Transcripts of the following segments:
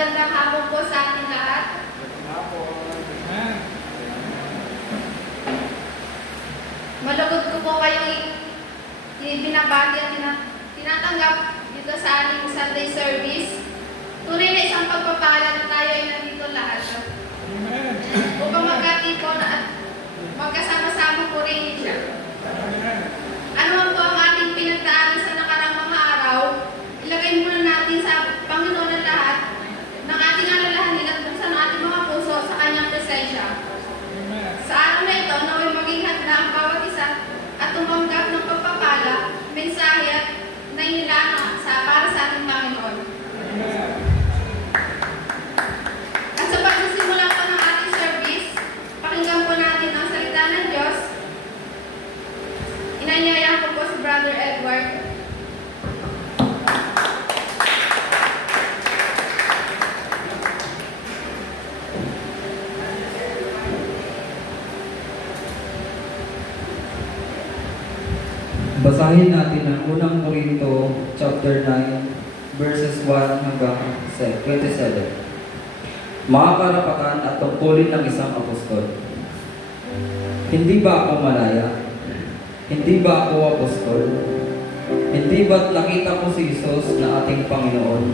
magandang hapon po sa ating lahat. Malugod ko po kayong binabati at tinatanggap dito sa ating Sunday service. Tunay na isang pagpapala na tayo ay nandito lahat. Upang magkatipon at magkasama-sama po rin siya. Ano man po ang ating pinagdaanan sa nakarang mga araw, ilagay muna natin sa Panginoon ang lahat ng ating alalahanin at buksan ang ating mga puso sa Kanyang presensya. Sa araw na ito, naway maging handa ang bawat isa at tumanggap ng pagpapala, mensahe at nainilana para sa ating Panginoon. At sa pagsisimula po ng ating service, pakinggan po natin ang salita ng Diyos. Inanyayahan ko po si Brother Edward. Basahin natin ang unang Korinto chapter 9 verses 1 hanggang 27. Mga karapatan at tungkulin ng isang apostol. Hindi ba ako malaya? Hindi ba ako apostol? Hindi ba't nakita ko si Jesus na ating Panginoon?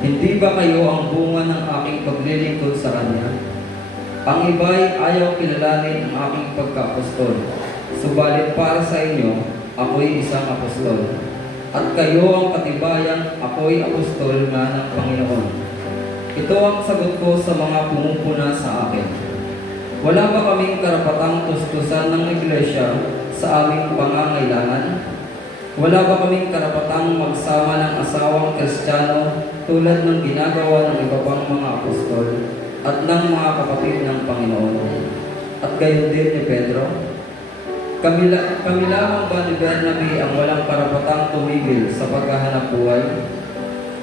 Hindi ba kayo ang bunga ng aking paglilingkod sa Kanya? Ang iba'y ayaw kilalanin ang aking pagka-apostol. Subalit para sa inyo, ako'y isang apostol. At kayo ang katibayan, ako'y apostol nga ng Panginoon. Ito ang sagot ko sa mga pumupuna sa akin. Wala ba kaming karapatang tustusan ng iglesia sa aming pangangailangan? Wala ba kaming karapatang magsama ng asawang Kristiyano tulad ng ginagawa ng iba pang mga apostol at ng mga kapatid ng Panginoon? At gayon din ni Pedro? Kami lamang ba ni Bernabe ang walang karapatang tumigil sa paghahanap buhay?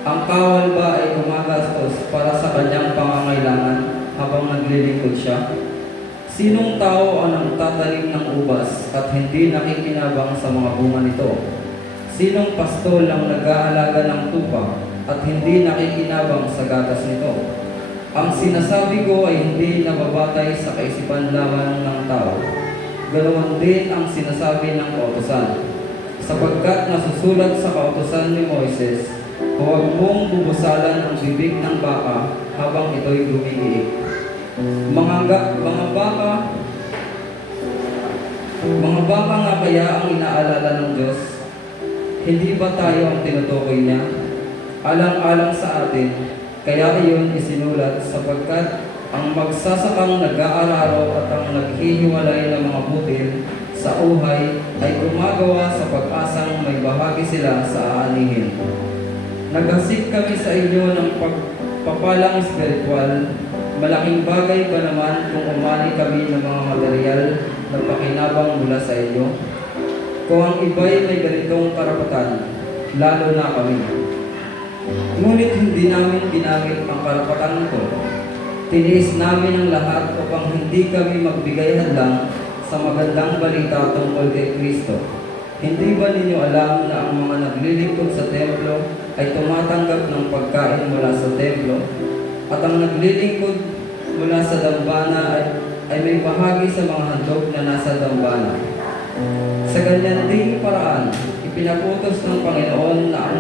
Ang kawal ba ay gumagastos para sa kanyang pangangailangan habang naglilingkod siya? Sinong tao ang nagtatanim ng ubas at hindi nakikinabang sa mga bunga nito? Sinong pastol ang nag-aalaga ng tupa at hindi nakikinabang sa gatas nito? Ang sinasabi ko ay hindi nababatay sa kaisipan lamang ng tao. Ganoon din ang sinasabi ng kautusan. Sapagkat nasusulat sa kautusan ni Moises, huwag mong bubusalan ang bibig ng baka habang ito'y gumigiik. Mga baka nga kaya ang inaalala ng Diyos. Hindi ba tayo ang tinutukoy niya? Alang-alang sa atin, kaya iyon isinulat sapagkat ang magsasakang nag-aalaro at ang naghihiwalay ng mga butil sa uhay ay gumagawa sa pag-asang may bahagi sila sa aanihin. Naghasik kami sa inyo ng pagpapalang espiritual. Malaking bagay ba naman kung umani kami ng mga material na pakinabang mula sa inyo? Kung ang iba'y may ganitong karapatan, lalo na kami. Ngunit hindi namin ginamit ang karapatan ito. Tiniis namin ang lahat upang hindi kami magbigay hadlang sa magandang balita tungkol kay Kristo. Hindi ba ninyo alam na ang mga naglilingkod sa templo ay tumatanggap ng pagkain mula sa templo? At ang naglilingkod mula sa dambana ay may bahagi sa mga handog na nasa dambana. Sa ganyan ding paraan, ipinaputos ng Panginoon na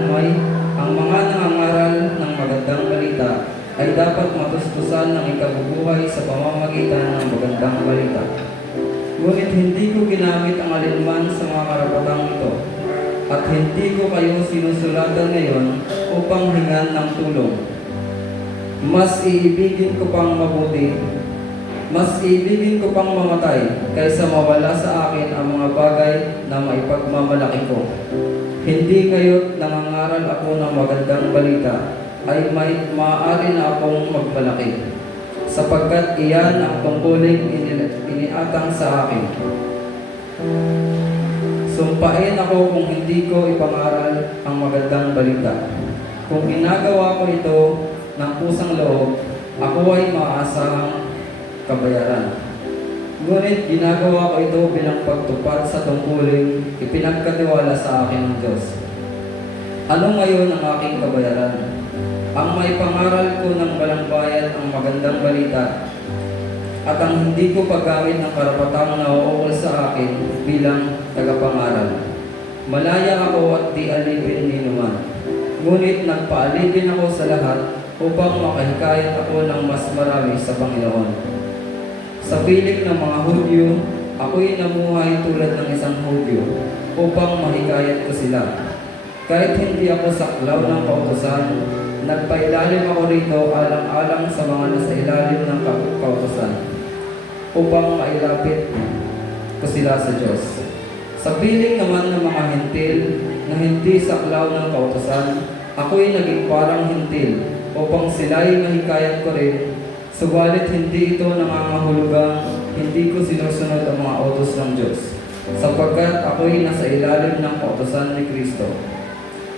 ang mga nangangaral ng magandang balita ay dapat matustusan ng ikabubuhay sa pamamagitan ng magandang balita. Ngunit hindi ko ginamit ang alinman sa mga karapatang ito, at hindi ko kayo sinusulatan ngayon upang hingan ng tulong. Mas iibigin ko pang mamatay kaysa mawala sa akin ang mga bagay na maipagmamalaki ko. Hindi kayo't nangangaral ako ng magandang balita ay may maaari na akong magpalaki, sapagkat iyan ang tungkuling iniatang sa akin. Sumpain ako kung hindi ko ipangaral ang magandang balita. Kung ginagawa ko ito ng pusang loob, ako ay maaasahang kabayaran. Ngunit ginagawa ko ito bilang pagtupad sa tungkuling ipinagkatiwala sa akin ng Diyos. Ano ngayon ang aking kabayaran? Ang may pangaral ko ng walang bayad ang magandang balita at ang hindi ko paggamit ng karapatang nauukol sa akin bilang tagapangaral. Malaya ako at di alipin ni naman. Ngunit nagpaalipin ako sa lahat upang makahikayat ako ng mas marami sa Panginoon. Sa piling ng mga Hudyo, ako'y namuhay tulad ng isang Hudyo upang mahikayat ko sila. Kahit hindi ako saklaw ng kautusan, nagpailalim ako rito alang-alang sa mga nasa ilalim ng kautusan upang mailapit ko sila sa Diyos. Sa piling naman ng mga hintil na hindi saklaw ng kautusan, ako'y naging parang hintil upang sila'y mahikayat ko rin. Subalit hindi ito nangangahulugang hindi ko sinusunod ang mga utos ng Diyos, sapagkat ako'y nasa ilalim ng kautusan ni Kristo.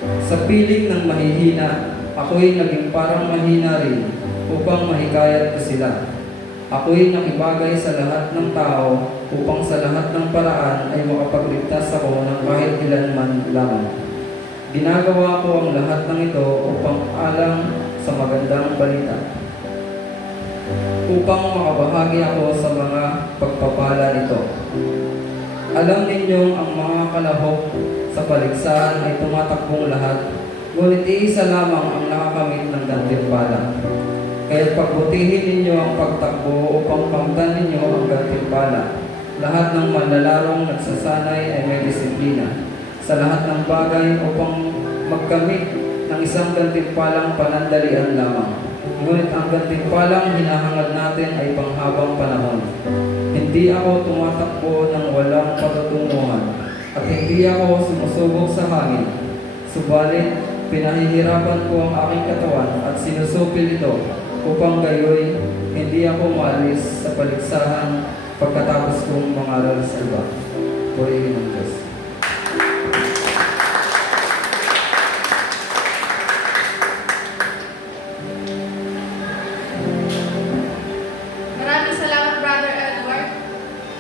Sa piling ng mahihina, ako'y naging parang mahina rin upang mahikayat ko sila. Ako'y nakibagay sa lahat ng tao upang sa lahat ng paraan ay makapagligtas ako ng kahit ilan man lamang. Ginagawa ko ang lahat ng ito upang alang sa magandang balita, upang makabahagi ako sa mga pagpapala nito. Alam ninyong ang mga kalahok sa paligsahan ay tumatakbong lahat, ngunit iisa lamang ang nakakamit ng gantimpala. Kaya pagbutihin ninyo ang pagtakbo upang kamtan ninyo ang gantimpala. Lahat ng manlalarong nagsasanay ay may disiplina sa lahat ng bagay upang magkamit ng isang gantimpalang panandalian lamang. Ngunit ang gantimpalang hinahangad natin ay panghabang panahon. Hindi ako tumatakbo ng walang patutunguhan at hindi ako sumusubok sa hangin. Subalit, pinahihirapan ko ang aking katawan at sinusupil ito upang gayoy hindi ako maalis sa paligsahan pagkatapos kong mangaral sa iba. Purihin ng Diyos. Maraming salamat, Brother Edward.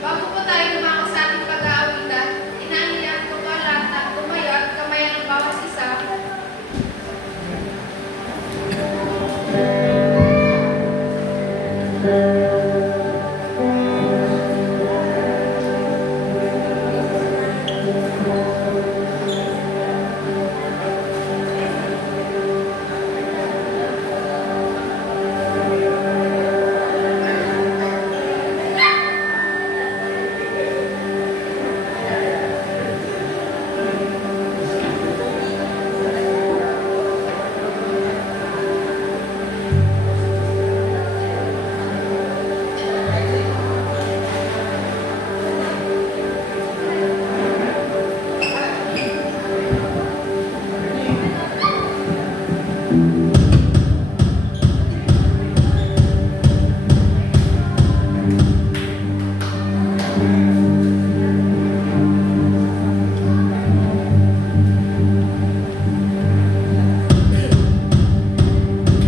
Bago po tayo lumako sa ating pag-aawitan, inaanihan ko po lahat na tumayo at kamayan ng bawat isa.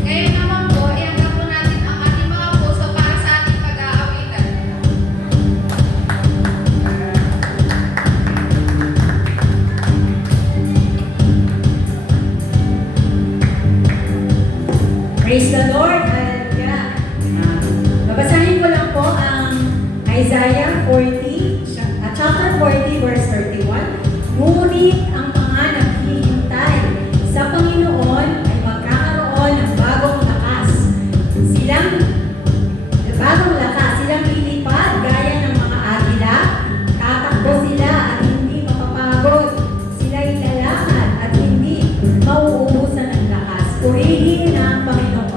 Ngayon naman po, iangkat po natin ang ating mga puso para sa ating pag-aawitan. Praise the Lord! Hallelujah! Babasahin ko lang po ang Isaiah 40, chapter 40, verse 31. Ngunit ang mga naghihintay sa Panginoon ay magkakaroon ng bagong lakas. Silang lilipad gaya ng mga agila. Tatakbo sila at hindi mapapagod. Sila'y lalakad at hindi mauubusan ng lakas. Purihin ang Panginoon.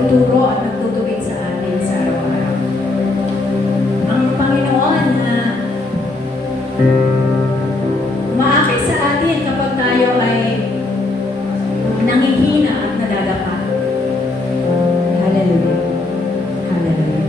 nagtuturo at nagtutuwid sa atin sa araw-araw. Ang Panginoon na umaakit sa atin kapag tayo ay nangihina at nadadapa. Hallelujah. Hallelujah.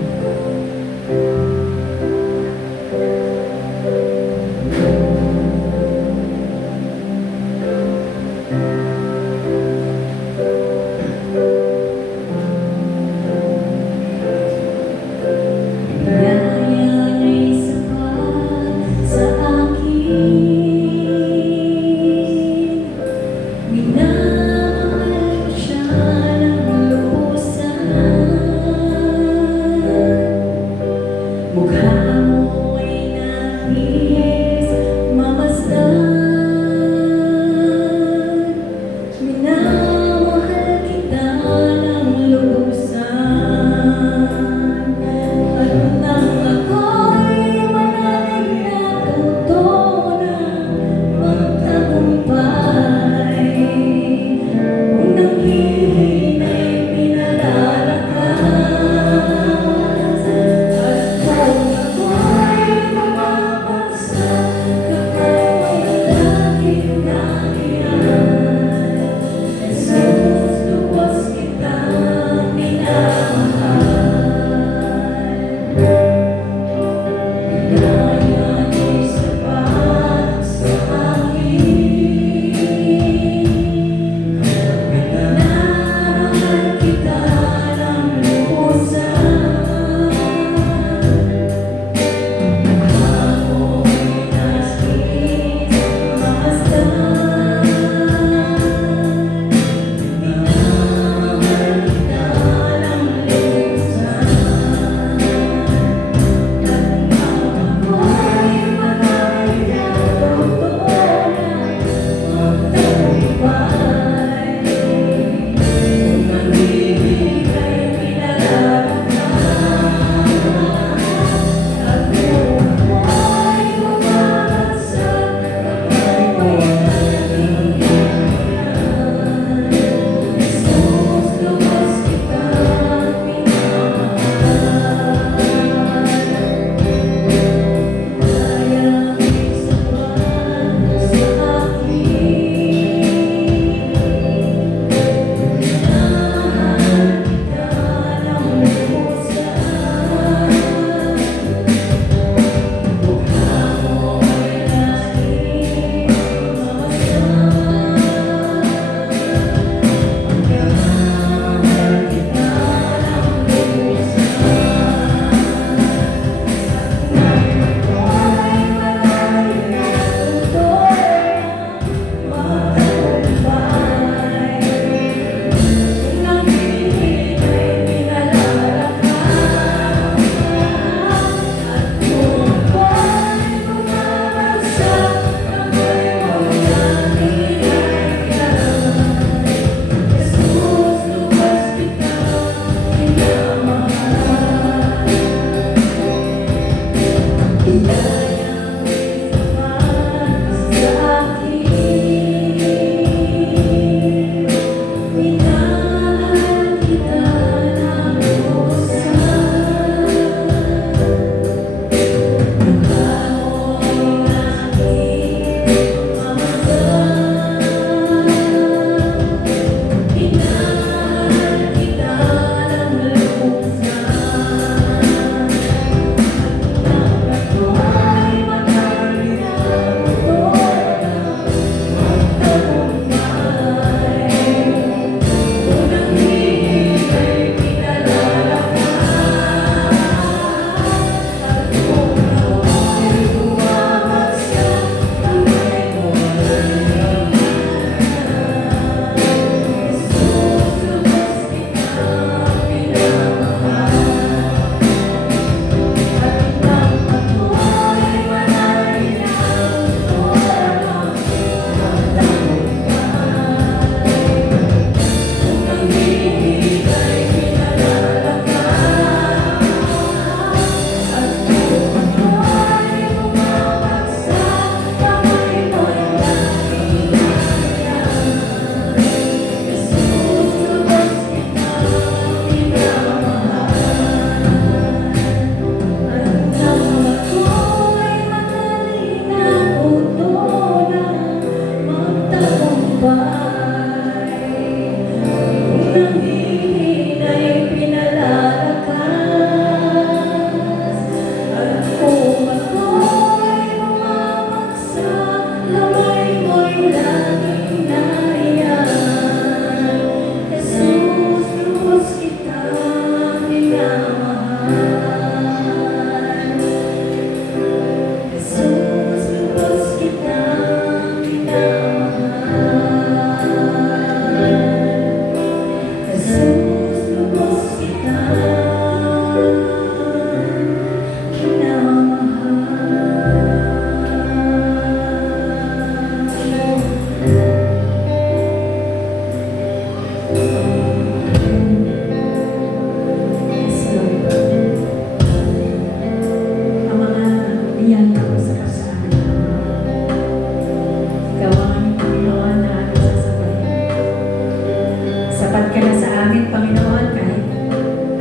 Sapat ka na sa amin, Panginoon, kahit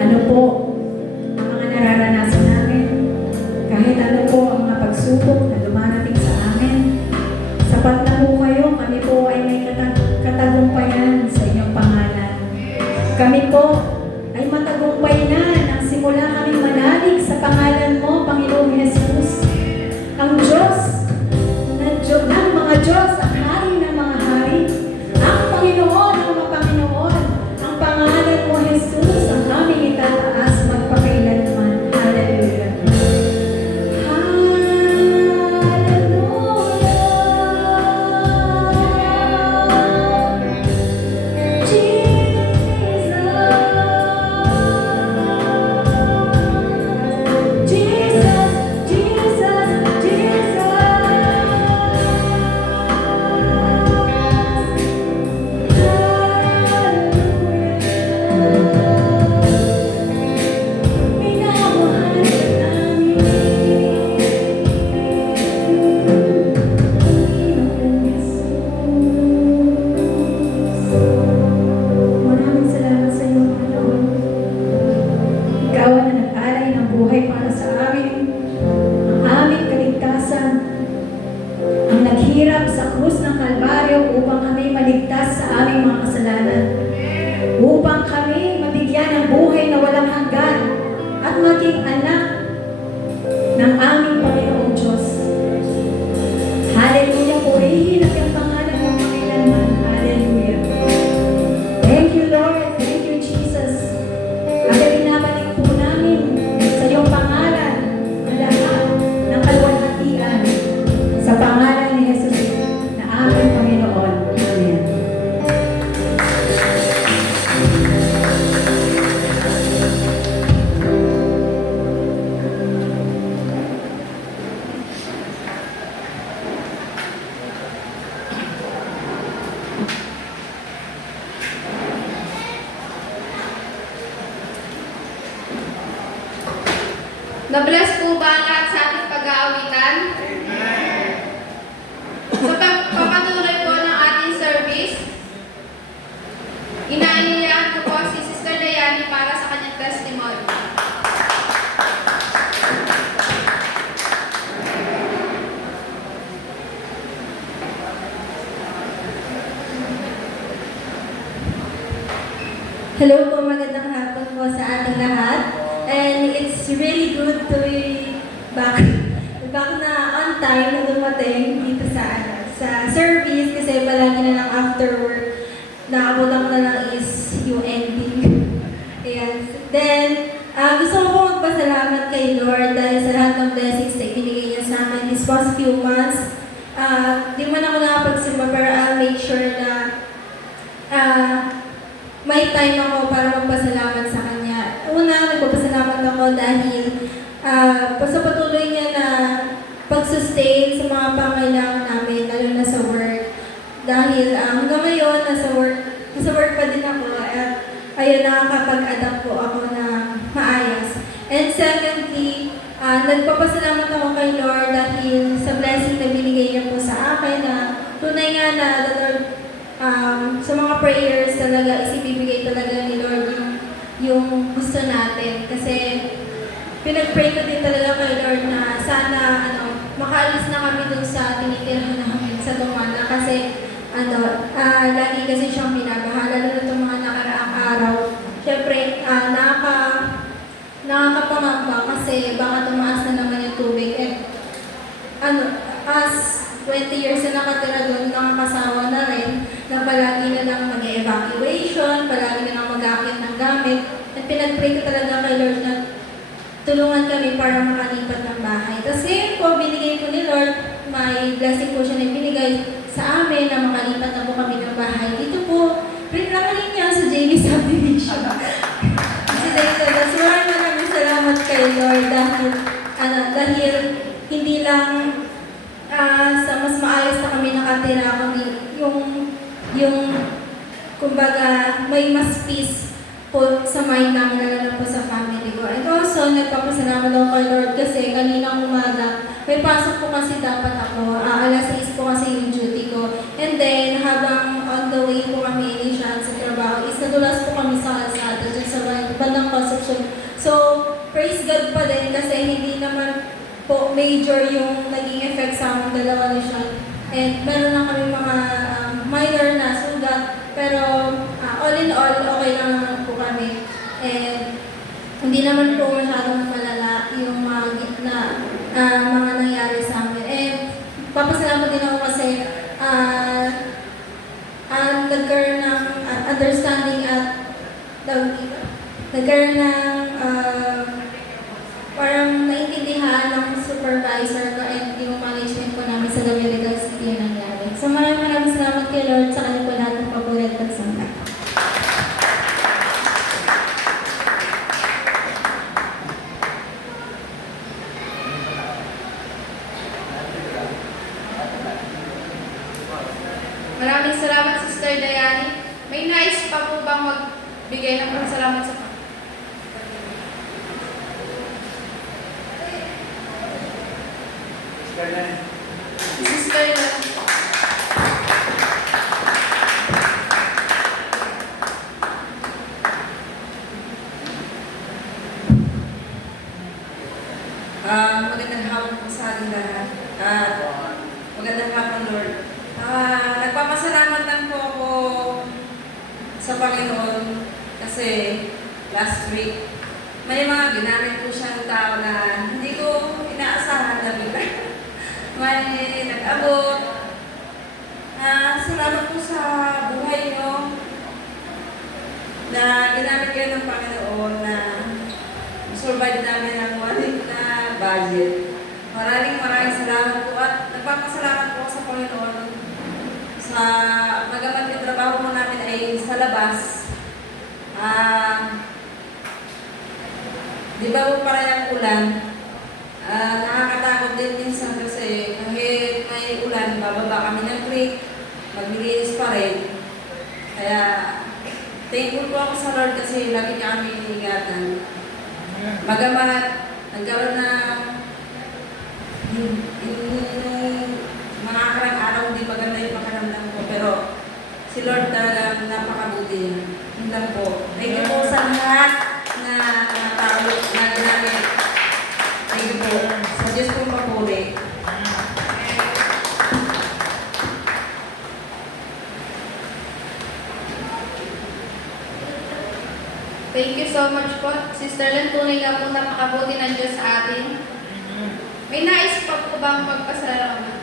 ano po ang mga nararanasan namin, kahit ano po ang mga pagsubok na dumarating sa amin. Sapat na po kayo, kami po ay may katagumpayan sa inyong pangalan. Kami po ay matagumpay na nang simula kami manalig sa pangalan mo, Panginoong Jesus. Ang Diyos ng mga Diyos, ang Hari ng mga Hari, ang Panginoon ng mga Panginoon, ang pangalan mo, Jesus, ang aming itataas magpakailanman. Hallelujah. Maraming salamat sa iyo, Panginoon. Ikaw na nag-alay ng buhay para sa amin, ang aming kaligtasan, ang naghirap sa krus ng Kalbaryo upang kami maligtas sa aming mga kasalanan, upang kami mabigyan ng buhay na walang hanggan at maging anak ng aming Panginoong Diyos. Hallelujah, purihin ang iyong pangalan ng kailanman. Hallelujah. Thank you, Lord. Thank you, Jesus. At binabalik po namin sa iyong pangalan ang lahat ng kaluwalhatian sa pangalan ni Jesus na aming Panginoon. Amen. Na-bless po ba ang lahat sa ating pag-aawitan? Sa pagpapatuloy po ng ating service, inaanyayahan ko po si Sister Layani para sa kanyang testimony. Hello po, magandang hapon po sa ating lahat. And it's really good to be back na on time na dumating dito sa service kasi palagi na lang after work naabutan ko na lang is yung ending. Ayan. Then, gusto ko po magpasalamat kay Lord dahil sa lahat ng blessings na ibinigay niya sa amin these past few months. Di man ako nakapagsimba pero I'll make sure na may time ako para magpasalamat sa Kanya. Una, nagpapasalamat ako dahil sa patuloy niya na pag-sustain sa mga pangailangan namin, lalo na sa work. Dahil hanggang ngayon, nasa work pa din ako at ayun, nakakapag-adapt po ako na maayos. And secondly, nagpapasalamat ako kay Lord dahil sa blessing na binigay niya po sa akin na tunay nga na the Lord, sa mga prayers talaga, isibibigay talaga ni Lord yung gusto natin. Kasi pinag-pray ko din talaga kay Lord na sana makaalis na kami dun sa tinitirhan namin sa Tumana. Kasi lagi kasi siyang binabahala lalo na itong mga nakaraang araw. Siyempre, nakakapangamba kasi baka tumaas na naman yung tubig. As 20 years na nakatira doon, nakakasawa na rin na palagi na lang mag-evacuation, palagi na lang mag-akit ng gamit. At pinag-pray ko talaga kay Lord na tulungan kami para makalipat ng bahay. Tapos ngayon po, binigay po ni Lord, may blessing po siya na binigay sa amin na makalipat na po kami ng bahay. Dito po, pinangaling niya sa JB Subdivision. Kasi tapos maraming salamat kay Lord dahil hindi lang sa mas maayos na kami nakatira, kundi yung kumbaga may mas peace po sa mind namin, lalo na po sa family ko. And also, nagpapasalamat ako kay Lord kasi kaninang umaga, may pasok po kasi dapat ako. Alas 6 po kasi yung duty ko. And then, habang on the way po kami ni Sean sa trabaho, is nadulas po kami sa kalsada dyan sa bandang Concepcion. So, praise God pa din kasi hindi naman po major yung naging effect sa aming dalawa ni Sean. And meron lang kami mga minor na sugat, pero all in all, okay lang naman po kami. And hindi naman po masyadong malala yung mga nangyari sa amin. And papasalamat din ako kasi nagkaroon ng understanding at nagkaroon ng parang naintindihan ng supervisor ko and yung management ko namin sa Gabriel City yung nangyari. So maraming salamat kay Lord sa kanya po lahat ng paborit at sangka. Maraming salamat, Sister Dayani. May nais pa po bang magbigay ng pasalamat sa Sister Dayani? Magandang hapon po sa ating lahat. Magandang hapon, Lord. Nagpapasalamat lang po ako sa Panginoon kasi last week may mga ginamit po siyang tao na hindi ko inaasahan na bigla. May nag-abot. Salamat po sa buhay niyo na ginamit kayo ng Panginoon na survive namin ang walit na budget. Maraming salamat po at nagpapasalamat po sa Panginoon sa magamat yung trabaho mo namin ay sa labas. Di ba po para yung ulan? Nakakatakot din minsan kasi kahit may ulan, bababa kami ng creek, maglilinis pa rin. Kaya thankful po ako sa Lord kasi lagi niya kami iningatan. Magamat, nagkaroon na mga karang araw hindi maganda yung pakaramdam ko, pero si Lord talaga napakabuti niya. Yun lang po. Thank you po sa lahat na tao na ginamit. Thank you po. Sa Diyos po papuri. Thank you so much po. Sister Len, tunay nga po napakabuti ng Diyos sa atin. May nais pa po bang magpasalamat?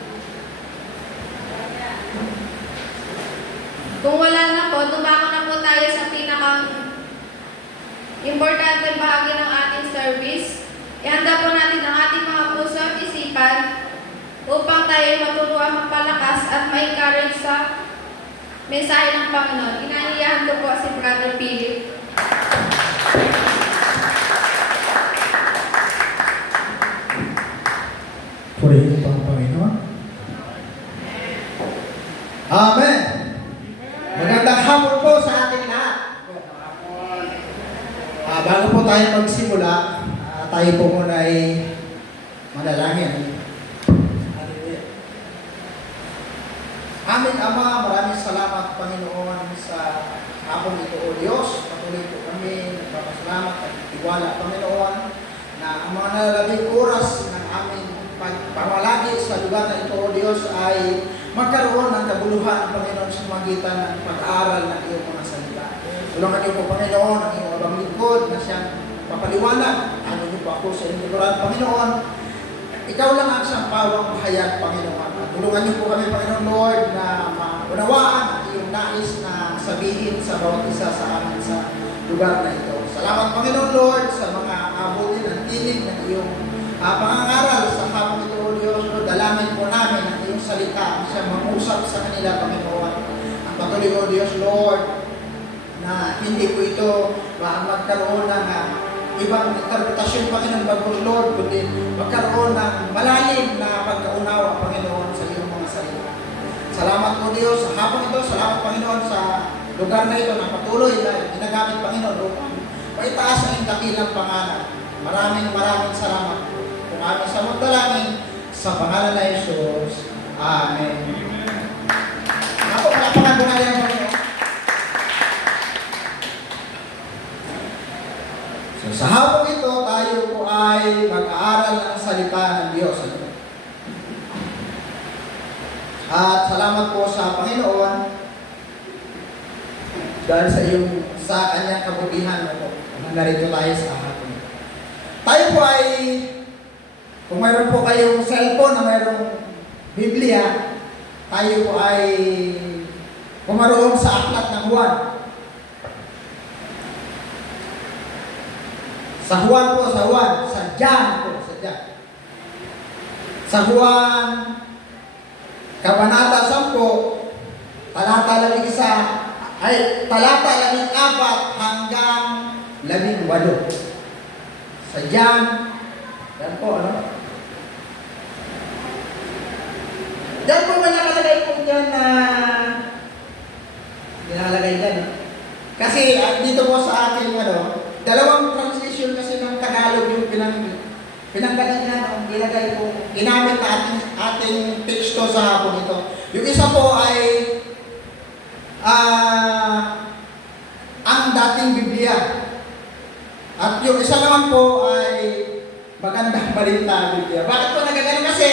Kung wala na po, dumako na po tayo sa pinakang importante bahagi ng ating service. Ihanda po natin ang ating mga puso at isipan upang tayo maturuan magpalakas at ma-encourage sa mensahe ng Panginoon. Inaniyahan ko po si Brother Philip. Purihin po ang Panginoon. Amen! Magandang hapon po sa ating lahat. Bago po tayo magsimula, tayo po muna ay manalangin. Hallelujah. Aming Ama, maraming salamat Panginoon sa hapon ito o Diyos. Patuloy po kami nagpapasalamat at tiwala Panginoon na ang mga nalalabing oras ng aming pagpapalagi sa lugar na ito o Diyos ay magkaroon ng kabuluhan ng Panginoon sa magitan ng pag-aaral ng iyong mga salita. Tulungan niyo po Panginoon ang iyong abang lingkod na siyang papaliwanag. Ano niyo po ako sa inyong lugar Panginoon. Ikaw lang ang sampawang bahayag Panginoon. At tulungan niyo po kami Panginoon Lord na maunawaan ang iyong nais na sabihin sa bawat isa sa amin sa lugar na ito. Salamat Panginoon Lord sa mga abutin at tinig ng iyong pangangaral sa hapon ito o Diyos. Lord, dalangin po namin ang iyong salita sa mangusap sa kanila Panginoon. Ang patuloy o Diyos Lord na hindi po ito magkaroon ng ibang interpretasyon Panginoon bagos Lord, kundi magkaroon ng malalim na pagkaunawa Panginoon sa iyong mga salita. Salamat po Diyos sa hapon ito. Salamat Panginoon sa lugar na ito na patuloy na ginagamit Panginoon upang maitaas ang iyong dakilang pangalan. Maraming salamat po. Kung aming sa magdalangin sa pangalan na Jesus. Amen. Ako, palapakan po natin ang Panginoon. So sa hapong ito, tayo po ay mag-aaral ng salita ng Diyos. At salamat po sa Panginoon dahil sa kanyang kabutihan po. Narito tayo sa hapon. Tayo po ay, kung mayroon po kayong cellphone na mayroong Biblia, tayo po ay pumaroon sa aklat ng Juan. Sa Juan po, sa Juan, sa John po, sa John. Sa Juan, Kabanata 10, talata 11, talata 14 hanggang 18. Sa John, yan po, ano? Diyan po may nakalagay po dyan na nilalagay dyan. Kasi dito po sa ating dalawang translation kasi ng Tagalog yung pinanggaling na ilagay po, ginamit na ating teksto sa hapon ito. Yung isa po ay ang dating Biblia. At yung isa naman po ay Magandang Balita Biblia. Bakit po nagagano? Kasi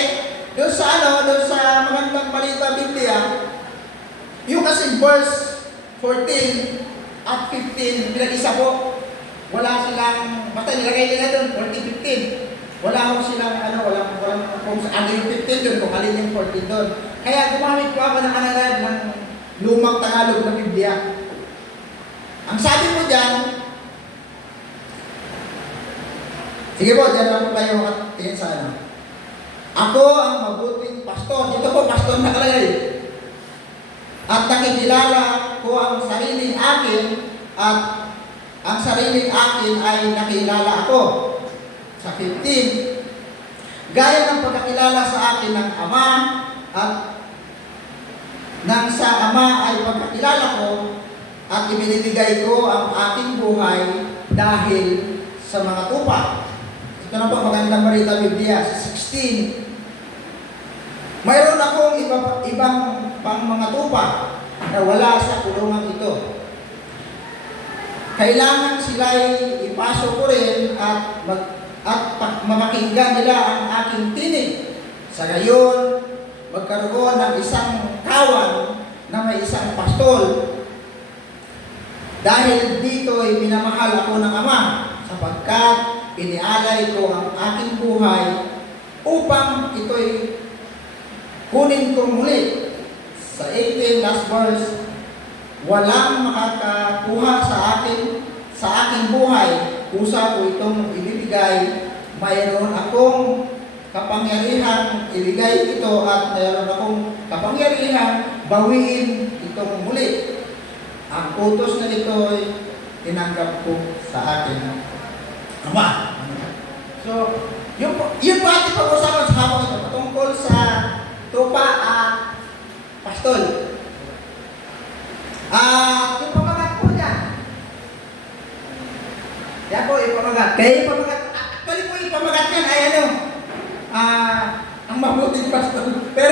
doon sa Magandang Balita Biblia, yung kasi verse 14 at 15, pinag-isa po. Wala silang, basta nilagay nila doon, 14-15. Wala ko silang, walang kung ano yung 15 doon, kung alin yung 14 doon. Kaya gumamit po ako ng analad ng lumang Tagalog na Biblia. Ang sabi po dyan, sige po, dyan lang po tayo tingin sa Ako ang mabuting pastor. Dito po, pastor nakalagay. At nakikilala ko ang sariling akin at ang sariling akin ay nakilala ako. Sa 15, gaya ng pagkakilala sa akin ng Ama at nang sa Ama ay pagkakilala ko at ibinibigay ko ang aking buhay dahil sa mga tupa. Ito na po Magandang Balita Biblia, 16. Mayroon akong ibang pang mga tupa na wala sa kulungan ito. Kailangan sila'y ipasok ko rin at mamakinggan nila ang aking tinig. Sa gayon, magkaroon ng isang kawan na may isang pastol. Dahil dito ay minamahal ako ng Ama, sapagkat inialay ko ang aking buhay upang ito'y kunin kong muli. Sa 18 last verse, walang makakakuha sa aking buhay, kusa ko itong ibibigay. Mayroon akong kapangyarihan ibigay ito at mayroon akong kapangyarihan bawiin itong muli. Ang utos na ito ay tinanggap ko sa akin Ama. So, yun po ating pag-usapan sa hapon ito patungkol sa tupa at pastol. Yung pamagat po dyan. Yan po yung pamagat. Kaya yung pamagat, actually po yung pamagat yan ay ang mabuting pastol. Pero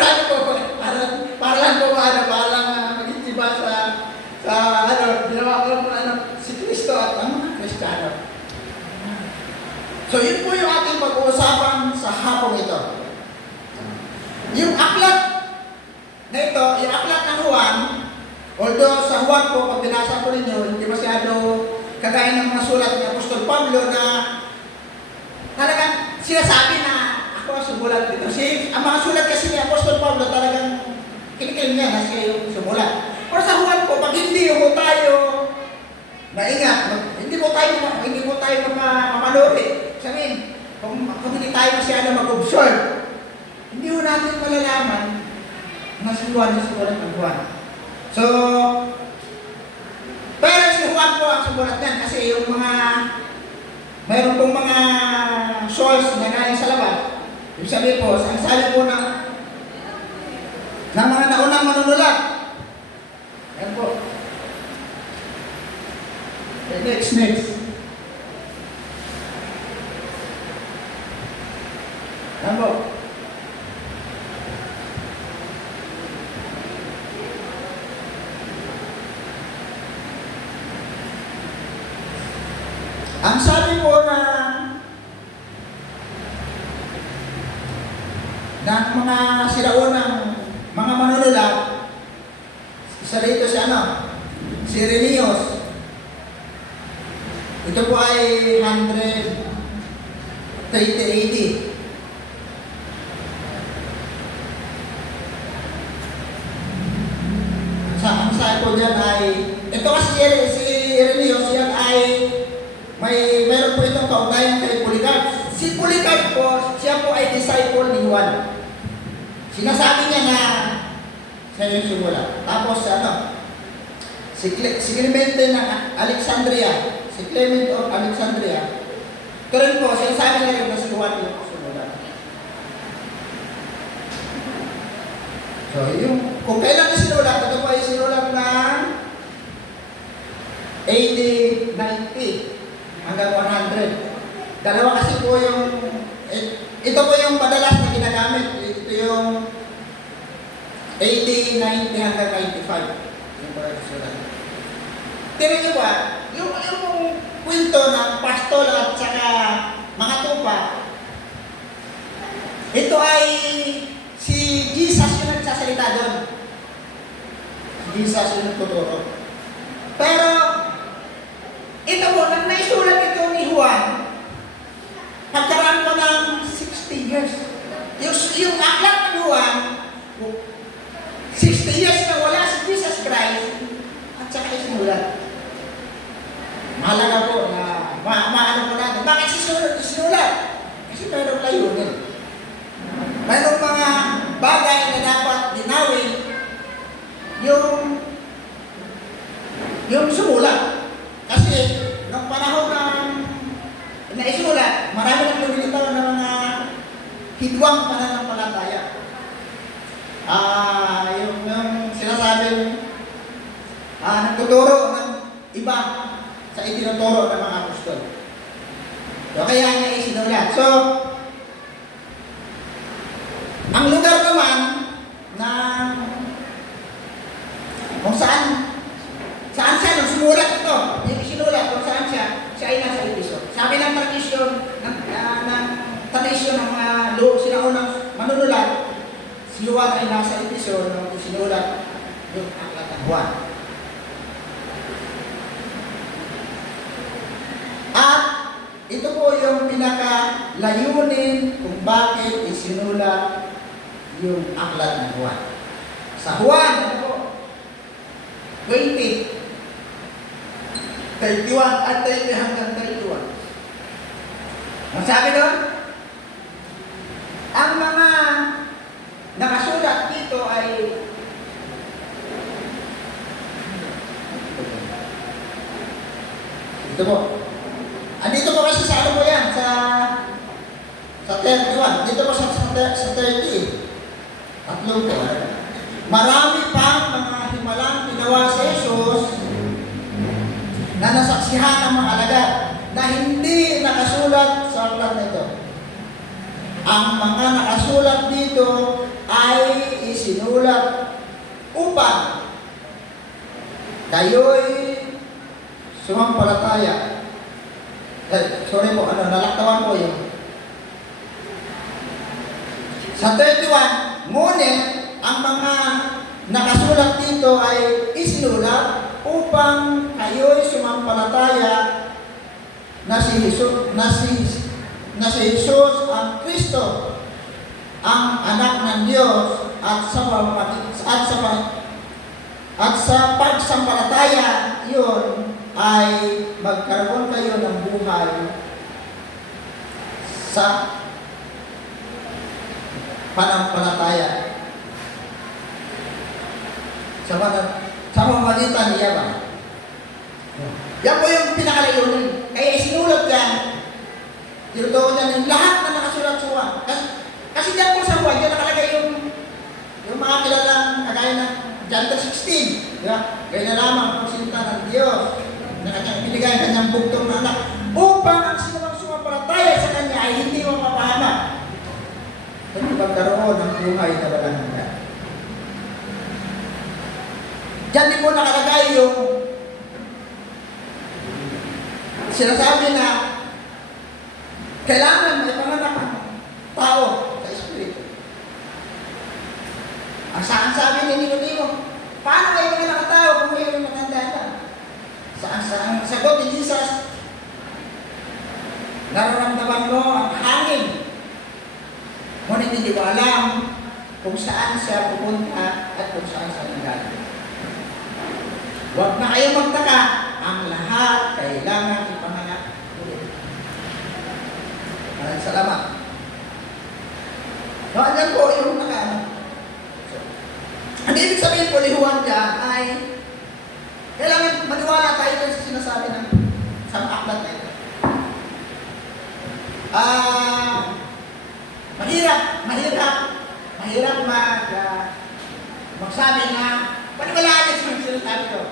para lang po mag-iiba ginawa ko lang si Kristo at ang mga Kristiyano. So yun po yung ating pag-uusapan sa hapong ito. Yung aklat na ito, yung aklat ng Juan, although sa Juan po, pag binasa ko ninyo, hindi masyado kagaya ng mga sulat ni Apostol Pablo na talagang sinasabi na ako ang sumulat dito. Ang mga sulat kasi ni Apostol Pablo talagang kinikilig niya na siya yung sumulat. Pero sa Juan po, pag hindi mo tayo naingat, hindi mo tayo mapanuri. Sabihin, kung hindi tayo masyado mag-observe, hindi mo natin malalaman na si Juan yung sumulat ng Juan. So, pero si Juan po ang sumulat niyan kasi yung mayroon pong mga source na galing sa labas. Yung sabi po, ang sabi po ng mga naunang manunulat. Yan po. Next. Yan po. Ang sabi po ng mga siraunang mga manunulat, isa rito si si Irenaeus. Ito po ay 130 AD. Ang sabi po dyan ay, ito kasi si Irenaeus, yan ay mayroon po itong kaugnayan kay Polycarp. Si Polycarp po, siya po ay disciple ni Juan. Sinasabi niya na siya yung sumula. Tapos si Clemente ng Alexandria, si Clement of Alexandria, ito rin po, sinasabi niya rin na si Juan yung sumula. So, kung kailan na sinulat, ito po ay sinulat ng AD 90 hanggang 100. Dalawa kasi po ito po yung madalas na ginagamit. Ito yung AD 90 hanggang 95. Yung po yung sulat. Tingnan niyo ba, yung kwento ng pastol at saka mga tupa, ito ay si Jesus yung nagsasalita doon. Si Jesus yung nagtuturo. Pero, ito po, nang naisulat ito ni Juan, pagkaraan ko ng 60 years. Yung aklat ng Juan, 60 years na wala si Jesus Christ, at saka isinulat. Mahalaga po na maano po natin. Bakit sinulat? Kasi mayroong layunin. Mayroong mga bagay na dapat dinawin yung sumulat. Kasi nung panahon ng naisulat, marami nang lumilitaw ng mga hidwang pananampalataya. Yung sinasabing nagtuturo ng iba sa itinuturo ng mga apostol. So, kaya niya isinulat. So, ang lugar naman na kung saan siya nung sumulat ito, yung isinulat kung saan siya ay nasa Efeso. Sabi ng tradisyon ng mga sinaunang manunulat, si Juan ay nasa Efeso nung isinulat yung aklat ng Juan. At ito po yung pinaka-layunin kung bakit isinulat yung aklat ng Juan. Sa Juan, ano po? 20, 31 at 30 hanggang 31. Ang sabi doon, ang mga nakasulat dito ay ito po. Andito po kasi sa ano po yan, sa 31. Dito po sa 30. Tatlong po. Marami pang mga himalang ginawa si Jesus na nasaksihan ng mga alagad na hindi nakasulat sa aklat na ito. Ang mga nakasulat dito ay isinulat upang kayo'y sumampalataya. Sorry po, nalaktawan po yun. Sa 31, ngunit ang mga nakasulat dito ay isinulat upang kayo'y sumampalataya na si Jesus ang Kristo, ang anak ng Diyos, at sa pagsampalataya yun ay magkaroon kayo ng buhay sa panampalataya. Sa pamamagitan niya ba? Yan po yung pinakalayunin. Kaya isinulat yan. Tinutuon yan yung lahat na nakasulat sa Juan. Kasi dyan po sa Juan, dyan nakalagay yung mga kilalang kagaya ng John 3:16. Diba? Kaya na lamang ang sinta ng Diyos na kanyang binigay ang kanyang bugtong na anak upang ang sinumang sumampalataya sa kanya ay hindi mapapahamak. At magkaroon ng buhay na walang hanggan. Diyan din po nakalagay yung sinasabi na kailangan may panganak ang tao sa Espiritu. Ang sabi ni Nicodemo, paano kayo panganak ang tao kung kayo matanda na? Ang sagot ni Jesus, nararamdaman mo ang hangin, ngunit hindi mo alam kung saan siya pupunta at kung saan siya nanggaling. Huwag na kayo magtaka, ang lahat kailangan ipanganak ulit. Maraming salamat. So, andyan po yung nakaano. So, ang ibig sabihin po ni Juan dyan ay kailangan maniwala tayo sa sinasabi ng isang aklat na ito. Mahirap magsabi na paniwalaan niya sa sinasabi ko.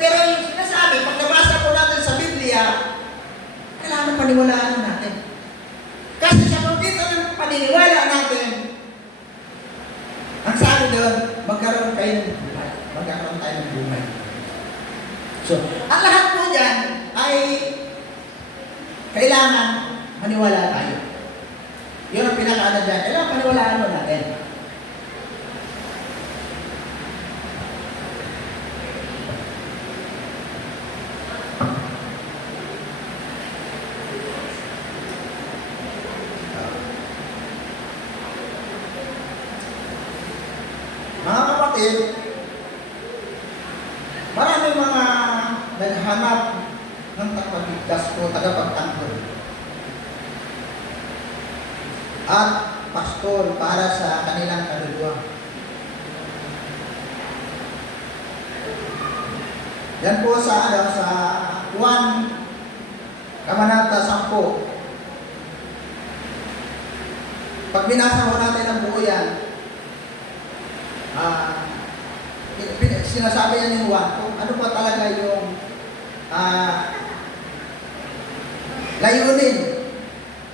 Pero yung sinasabi, pag nabasa po natin sa Biblia, kailangan paniwalaan natin. Kasi sa pagkita ng paniniwala natin, ang sabi doon, magkaroon tayo ng buhay. Magkaroon tayo ng buhay. So, ang lahat po dyan ay kailangan maniwala tayo. Yun ang pinakaano dyan. Kailangan paniwalaan mo natin. Mga kapatid, maraming mga naghanap ng tagapagligtas o tagapagtanggol at pastor para sa kanilang kaluluwa. Yan po sa Juan Kabanata 10. Pag binasa mo natin ang buo yan, sinasabi niya ni Juan kung ano pa talaga yung layunin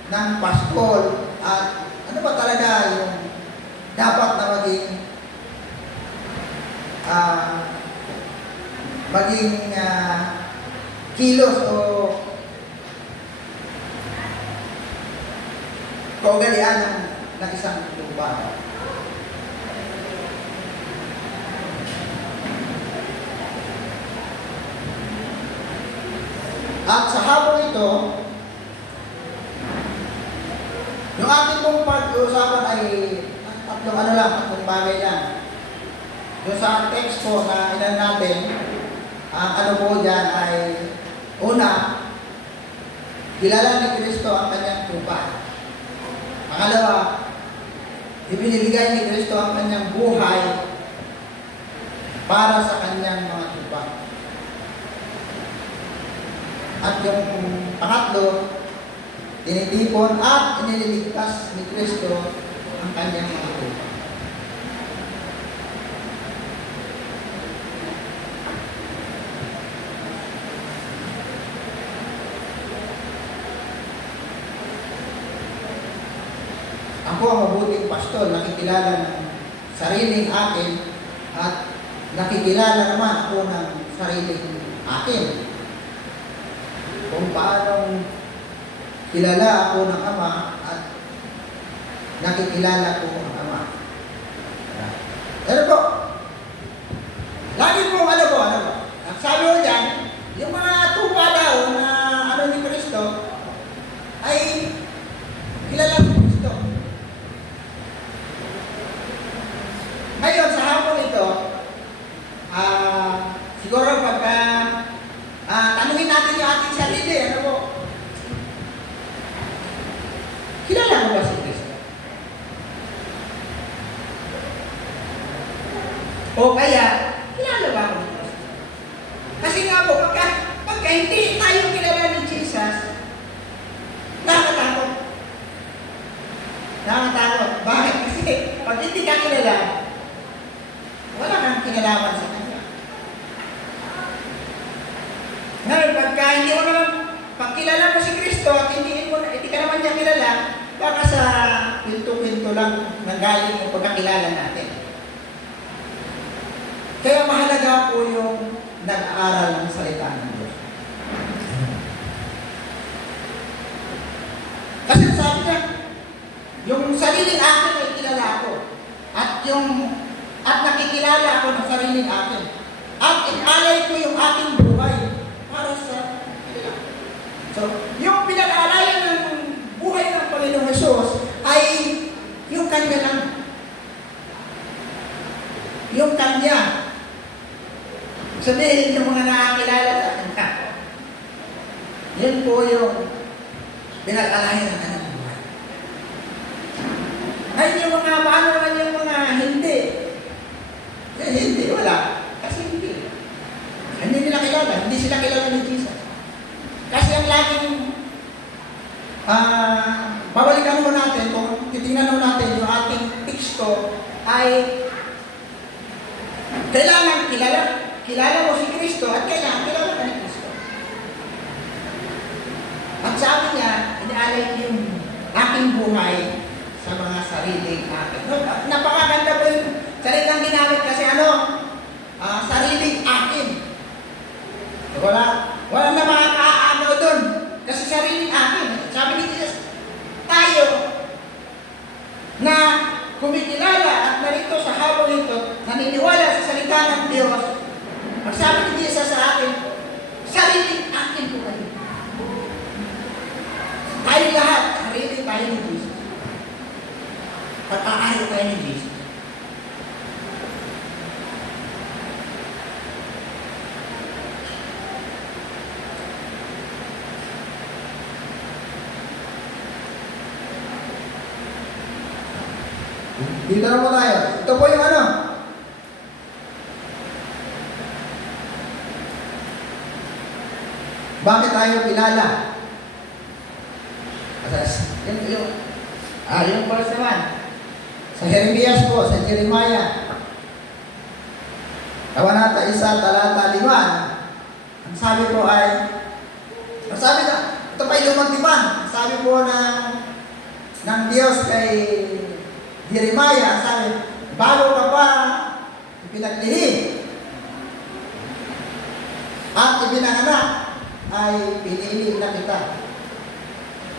ng pastor at ano ba talaga yung dapat na maging kilos o kaugalian ng isang lupa. At sa hapon ito, yung ating pong pag-uusapan ay tatlong bagay lang. Yung sa text po na ilan natin, ang ano po dyan ay una, kilala ni Kristo ang kanyang tupa. Pangalawa, ibinibigay ni Kristo ang kanyang buhay para sa kanyang mga tupa. At yung pangatlo, tinitipon at inililigtas ni Kristo ang kanyang mga tupa. Ako ang mabuting pastor, nakikilala ng sariling akin at nakikilala naman ako ng sariling akin. Kung paano kilala ako ng Ama at nakikilala ko ang Ama. Ano po? Lagi po, ano po? Ang sabi ko dyan, yung mga tupa daw na ano ni Kristo ay kilala ni Kristo. Ngayon, sa hapon ito, siguro pagka tanungin natin yung ating sarili, ano po? Kilala mo ba si Kristo? O kaya, kilala ba ako ni Kristo? Kasi nga po, pagka hindi tayo kilala ni Jesus, nakakatakot. Nakakatakot. Bakit? Kasi pag hindi ka kilala, wala kang kinalaman sa Kanya. Ngayon, pagka hindi mo naman, pagkilala mo si Kristo at hindi ka naman niya kilala, baka sa pinto-pinto lang nanggaling yung pagkakilala natin. Kaya mahalaga po yung nag-aaral ng salita ng Diyos. Yung sariling akin ay kilala ako. At nakikilala ako ng sariling akin. At inalay ko yung aking buhay para sa kanila. So, yung pinag-aalayan ng buhay ng Panginoong Hesus ay yung Kanya lang. Yung Kanya. Sabihin yung mga nakakilala sa Kanya. Yan po yung pinag-aalayan ng kanyang buhay. Ay, yung mga, paano naman yung mga hindi? Hindi, wala. Kasi hindi. Hindi nila kilala. Hindi sila kilala ni Jesus. Kasi ang laging babalikan mo natin, kung titingnan mo natin yung ating teksto ay kailangan kilala mo si Kristo at kailangan kilala ka ni Kristo. At sabi niya, inaalay ko yung aking buhay sa mga sariling akin. Napakaganda po yung salitang ginamit kasi sariling akin. Wala na makakaano doon. Kasi sariling akin. Sabi ni Jesus, tayo na kumikilala at narito sa habang ito, naniniwala sa salita ng Diyos. Ang sabi ni Jesus sa akin, sariling akin ko kayo. Tayo lahat, sariling tayo ni Jesus. Pag-aayo tayo ni Jesus. Dito na po tayo. Ito po yung bakit tayo kilala? Yung verse naman. Sa Jeremias po, sa Jeremiah. Kabanata 1, talata 5. Ang sabi po ay, ito pa yung lumang tipan. Ang sabi po ng Diyos kay Jeremiah, sabi, bago ka pa ipinaglihim at ipinanganak, ay pinili na kita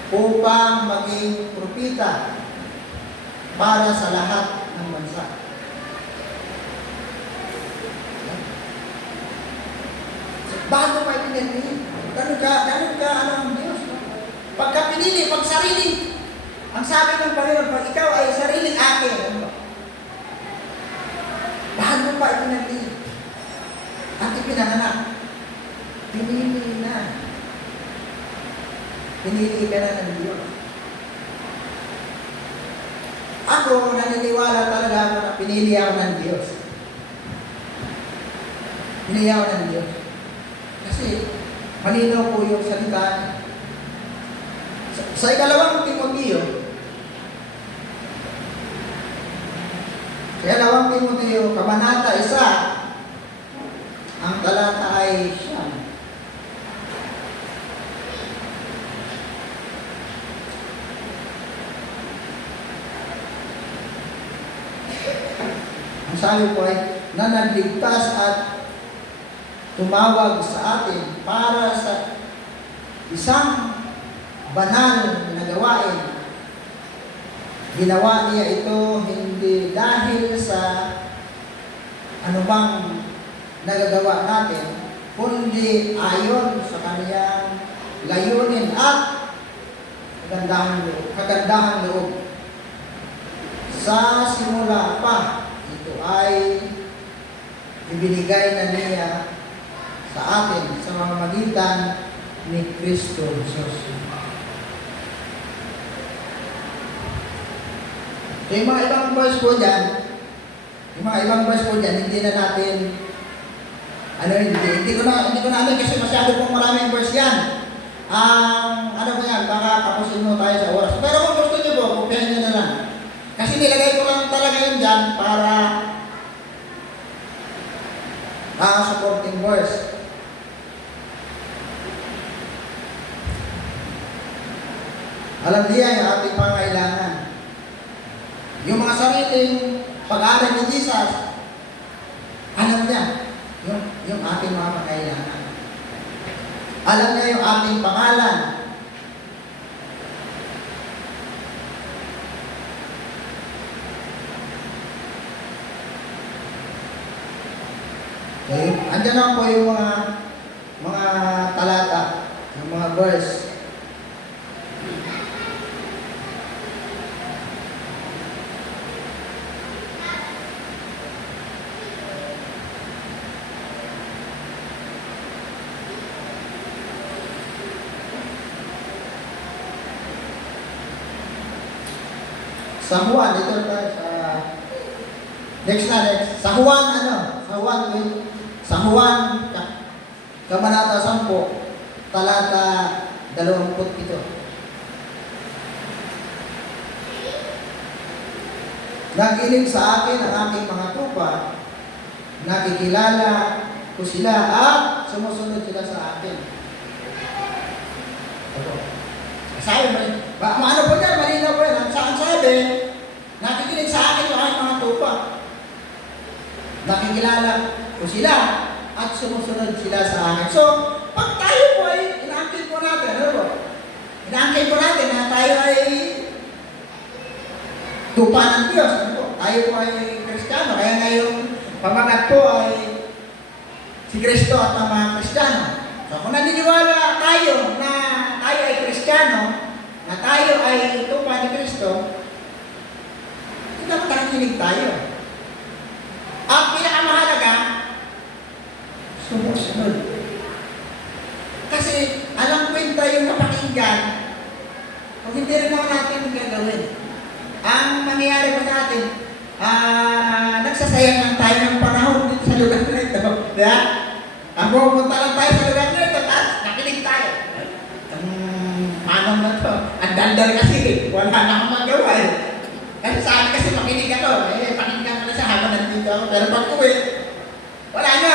upang maging propeta para sa lahat ng bansa. Bago pa ipinaglihim. Ganun ka, ang Diyos. Pagka pinili, pag sarili, ang sabi ng Panginoon, pag ikaw ay sariling akin, bago pa ipinaglihim at ipinanganak, pinili na. Pinili ka na ng Diyos. Ako, naniniwala talaga ako na pinili ako ng Diyos. Pinili ako ng Diyos. Kasi, malinaw po yung salita. Sa ikalawang Timoteo, kabanata 1, ang talata ay 9. Ang sabi po ay, na nagligtas at tumawag sa atin para sa isang banal na gawain. Ginawa niya ito hindi dahil sa anumang nagagawa natin, kundi ayon sa kaniyang layunin at kagandahan loob. Sa simula pa, ito ay ibinigay na niya sa atin sa pamamagitan ni Kristo Jesus. So, yung mga ibang verse po dyan, hindi na natin, hindi ko na alam kasi masyado pong maraming verse yan. Baka kapusin mo tayo sa oras. Pero kung gusto nyo po, kopyahin nyo na lang. Kasi nilagay ko lang talaga yun dyan para supporting verse. Alam niya yung ating pangailangan. Yung mga sariling pag-aaral ni Jesus, alam niya yung ating mga pangailangan. Alam niya yung ating pangalan. Okay? Andyan na po yung mga talata, yung mga verse. Sa Juan, dito tayo sa next. Sa Juan, Sa Juan, Kabanata 10, talata 27. Nagiling sa akin ang aking mga tupa, nakikilala ko sila at sumusunod sila sa akin. Ito. Sabi mo, ano po dyan? Malinaw po yan. Saan sabi? Nakikinig sa akin yung aking mga tupa. Nakikilala ko sila at sumusunod sila sa akin. So, pag tayo po ay inaangkin po natin, ano po? Inaangkin po natin na tayo ay tupa ng Diyos. Ano po? Tayo po ay Kristiyano. Kaya ngayong pamagat po ay si Kristo at ang mga Kristiyano. So, kung naniniwala tayo na tayo ay Kristiyano, na tayo ay tupa ni Kristo, dapat nakikinig tayo. Ang pinakamahalaga, sumusunod. Kasi alam kwenta yung napakinggan, kung hindi rin naman natin gagawin. Ang mangyayari po sa atin, nagsasayang lang tayo ng panahon dito sa lugar na ito. Diba? Ang pupunta lang tayo sa lugar na ito, tapos nakinig tayo. Paano na to? Ang dandal kasi, wala na akong magawa eh. Kasi sa akin kasi makinig ako, pakinggan ko na sa habang nandito ako. Pero pag uwi, wala na.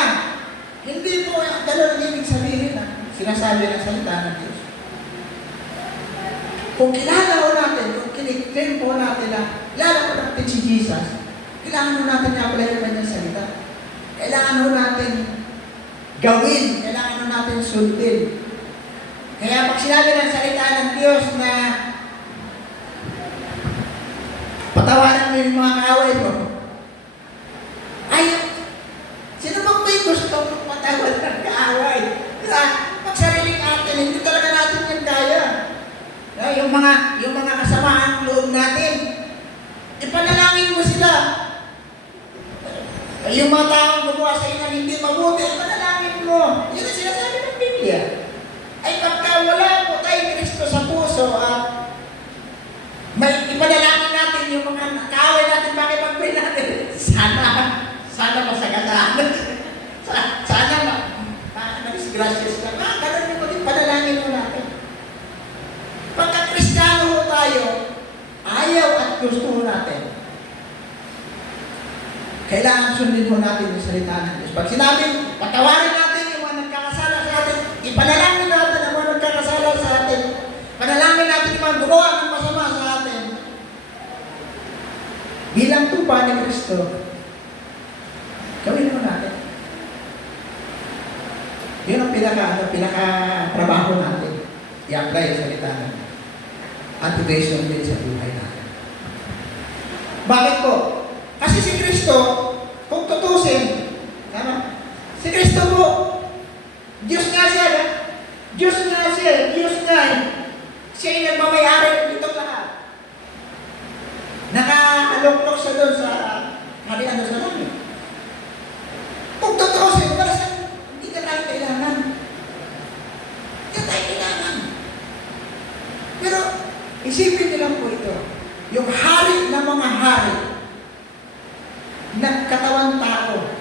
Hindi po ang gano'n ang ibig sabihin na sinasabi ng salita ng Diyos. Kung kilala ko natin, kung kiniklim po natin na kilala ko natin si Jesus, kailangan mo natin i-apply naman yung salita. Kailangan mo natin gawin, kailangan mo natin sundin. Kaya pag sinabi ng salita ng Diyos na patawanan mo yung mga kaaway mo, ay, sino bang may gusto mong patawad ng kaaway? Diba? Pag sariling atin, hindi talaga natin yan kaya. Yung mga kasamaang loob natin, ipanalangin mo sila. Yung mga taong gumawa sa inyo hindi mabuti, ipanalangin mo. Yun ang sinasabi ng Biblia. Ay pagka wala po tayo Kristo sa puso at may ipanalangin natin yung mga kaaway natin, makipag-pray natin, sana masagasaan. Sana na-disgracious ka. Ganun yung maging panalangin mo natin. Pagka Kristiyano ho tayo, ayaw at gusto natin. Kailangan sundin mo natin yung salita ng Diyos. Pag sinabi, patawarin natin yung mga nagkakasala sa atin, ipanalangin natin ang mga nagkakasala sa atin, panalangin natin yung mga gumawa ng masama sa atin. Bilang tupa ni Kristo, gawin mo natin. Yun ang pinaka-trabaho natin. I-apply yung salita natin. Activation din sa buhay natin. Bakit po? Kasi si Kristo, kung tutusin, tama? Si Kristo po, Diyos nga siya, Diyos nga siya, Diyos nga. Siya yung nagmamayari dito lahat. Nakaluklok siya doon sa harian doon sa langit. Kung tutusin, hindi ka tayo kailangan. Hindi ka tayo kailangan. Pero, isipin niyo lang po ito. Yung hari ng mga hari, nagkatawan tao,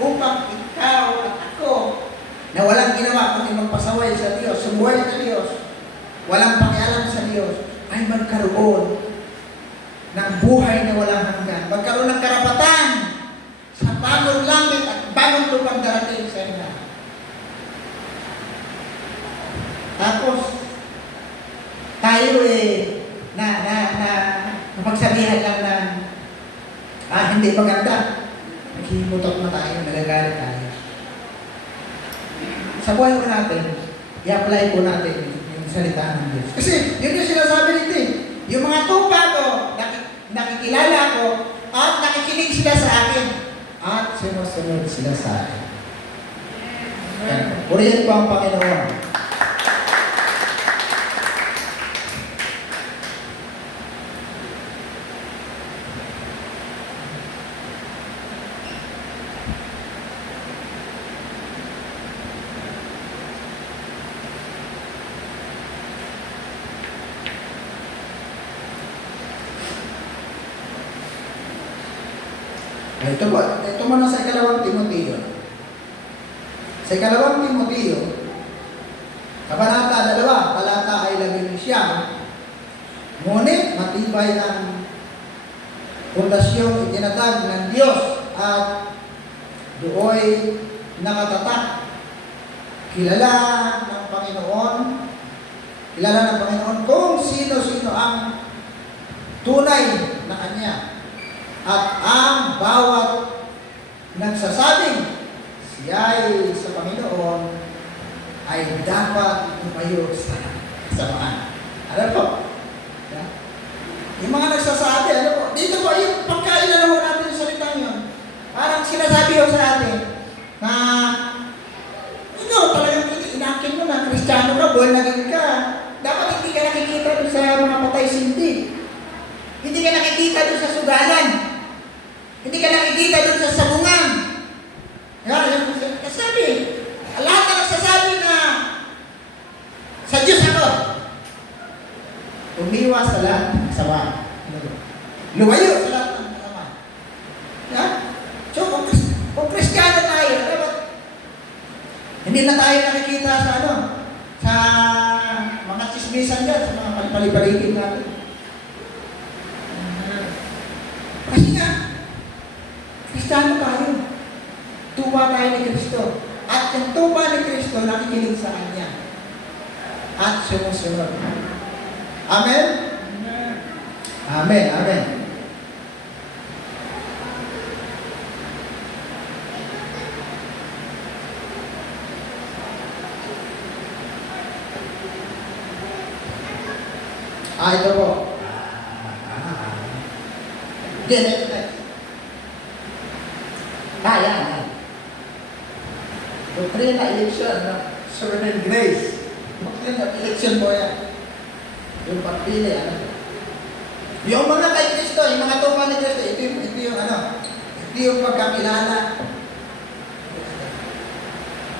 upang ikaw at ako, na walang ginawa kundi magpasaway sa Diyos, sumuway sa Diyos, walang pakialam sa Diyos, ay magkaroon ng buhay na walang hanggan. Magkaroon ng karapatan sa bagong langit at bagong lupang darating sa inyo. Tapos, tayo napagsabihan lang na hindi maganda. Naghihimutok na tayo, nagagalit tayo. Sa buhay ko natin, i-apply po natin yung salita ng Diyos. Kasi yun yung sinasabi nito eh. Yung mga tupa ko, nakikilala ko, at nakikinig sila sa akin. at sumusunod sila sa akin. Purihin po ang Panginoon. Ito mo na sa ikalawang Timoteo. Sa ikalawang Timoteo, kabanata 2, talata ay 11. Ngunit matibay ang pundasyong itinatag ng Diyos at dooy nakatatak. Kilala ng Panginoon kung sino-sino ang tunay na Kanya. At ang bawat nagsasabing siya'y sa Panginoon ay dapat tumayo sa kasamaan. Ano po? Yeah. Yung mga nagsasabi, ano po? Dito po, yung pagkailan ho natin yung salitang yun. Parang sinasabi ho sa atin na talagang inakin mo na Kristiyano ka, buwan naging ka. Dapat hindi ka nakikita doon sa mga patay sindi. Hindi ka nakikita doon sa sugalan. Hindi ka nakikita doon sa sabungan. Yan, kasabi. Lahat na nagsasabi na sa Diyos ako. Umiwas sa lahat ng sama. Lumayo sa lahat ng sama. Yan. So, kung Kristiyano tayo, dapat hindi na tayo nakikita sa sa mga chismisan dyan, sa mga palipalipaligid natin. Kasi nga, Kristiyano tayo. Tuwa tayo ni Kristo. At yung tuwa ni Kristo, nakikinig sa Kanya. At sumusunod. Amen? Amen. Amen. Ito po. Next. Yan. Doctrine na election, sovereign grace. Doctrine na election po yan. Yung pagpili, Yung mga kay Kristo, yung mga tupa ni Kristo, ito yung pagkakilala.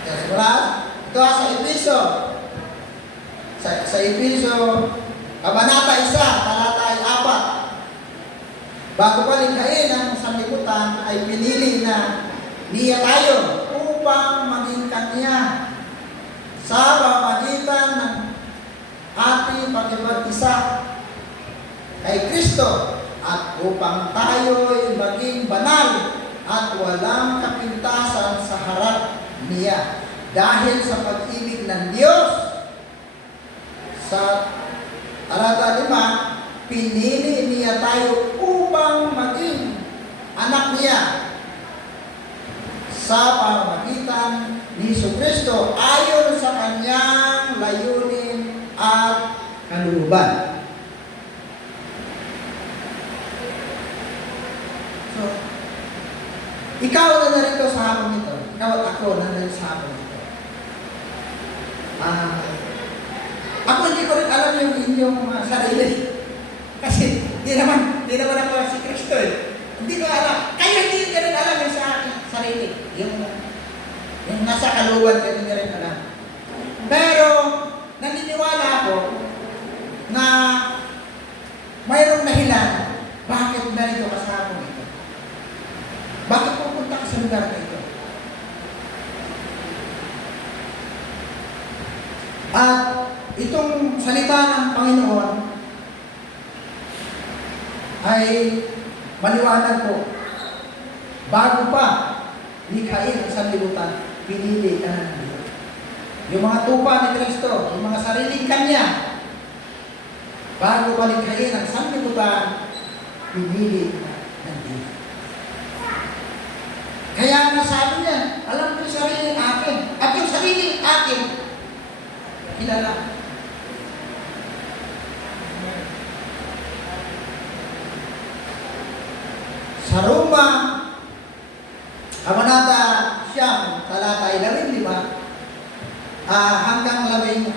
Yes, ito sa Episo. Sa Episo, kabanata 1, talata 4. Bago pa likhain ang sanlibutan ay pinili na niya tayo upang maging Kanya sa pamamagitan ng ating pag-ibag-isa kay Kristo at upang tayo'y maging banal at walang kapintasan sa harap niya dahil sa pag-ibig ng Diyos. Sa talata 5, pinili niya tayo upang maging anak niya sa pamamagitan ni Jesucristo ayon sa Kanyang layunin at kalooban. So, ikaw na narito sa hapon ito. Ikaw at ako na narito sa hapon ito. Ako hindi ko rin alam yung inyong sarili. Kasi di naman ako si Kristo eh. Hindi ko alam. Kayo hindi ka rin alam yung sa akin sarili. Yung nasa kalooban ka hindi rin alam. Pero naniniwala ako na mayroong dahilan bakit narito ka sa hapon ito. Bakit pupunta ka sa lugar na ito? At itong salita ng Panginoon ay maliwanag po. Bago pa likhain ang sanlibutan, pinili ka ng Diyos. Yung mga tupa ni Kristo, yung mga sariling Kanya, bago pa likhain ang sanlibutan, pinili ka ng Diyos. Kaya nasabi niya, alam ko yung sariling akin. At yung sariling akin, kilala. Sa Roma Kabanata siyam, talata 15, hanggang 16,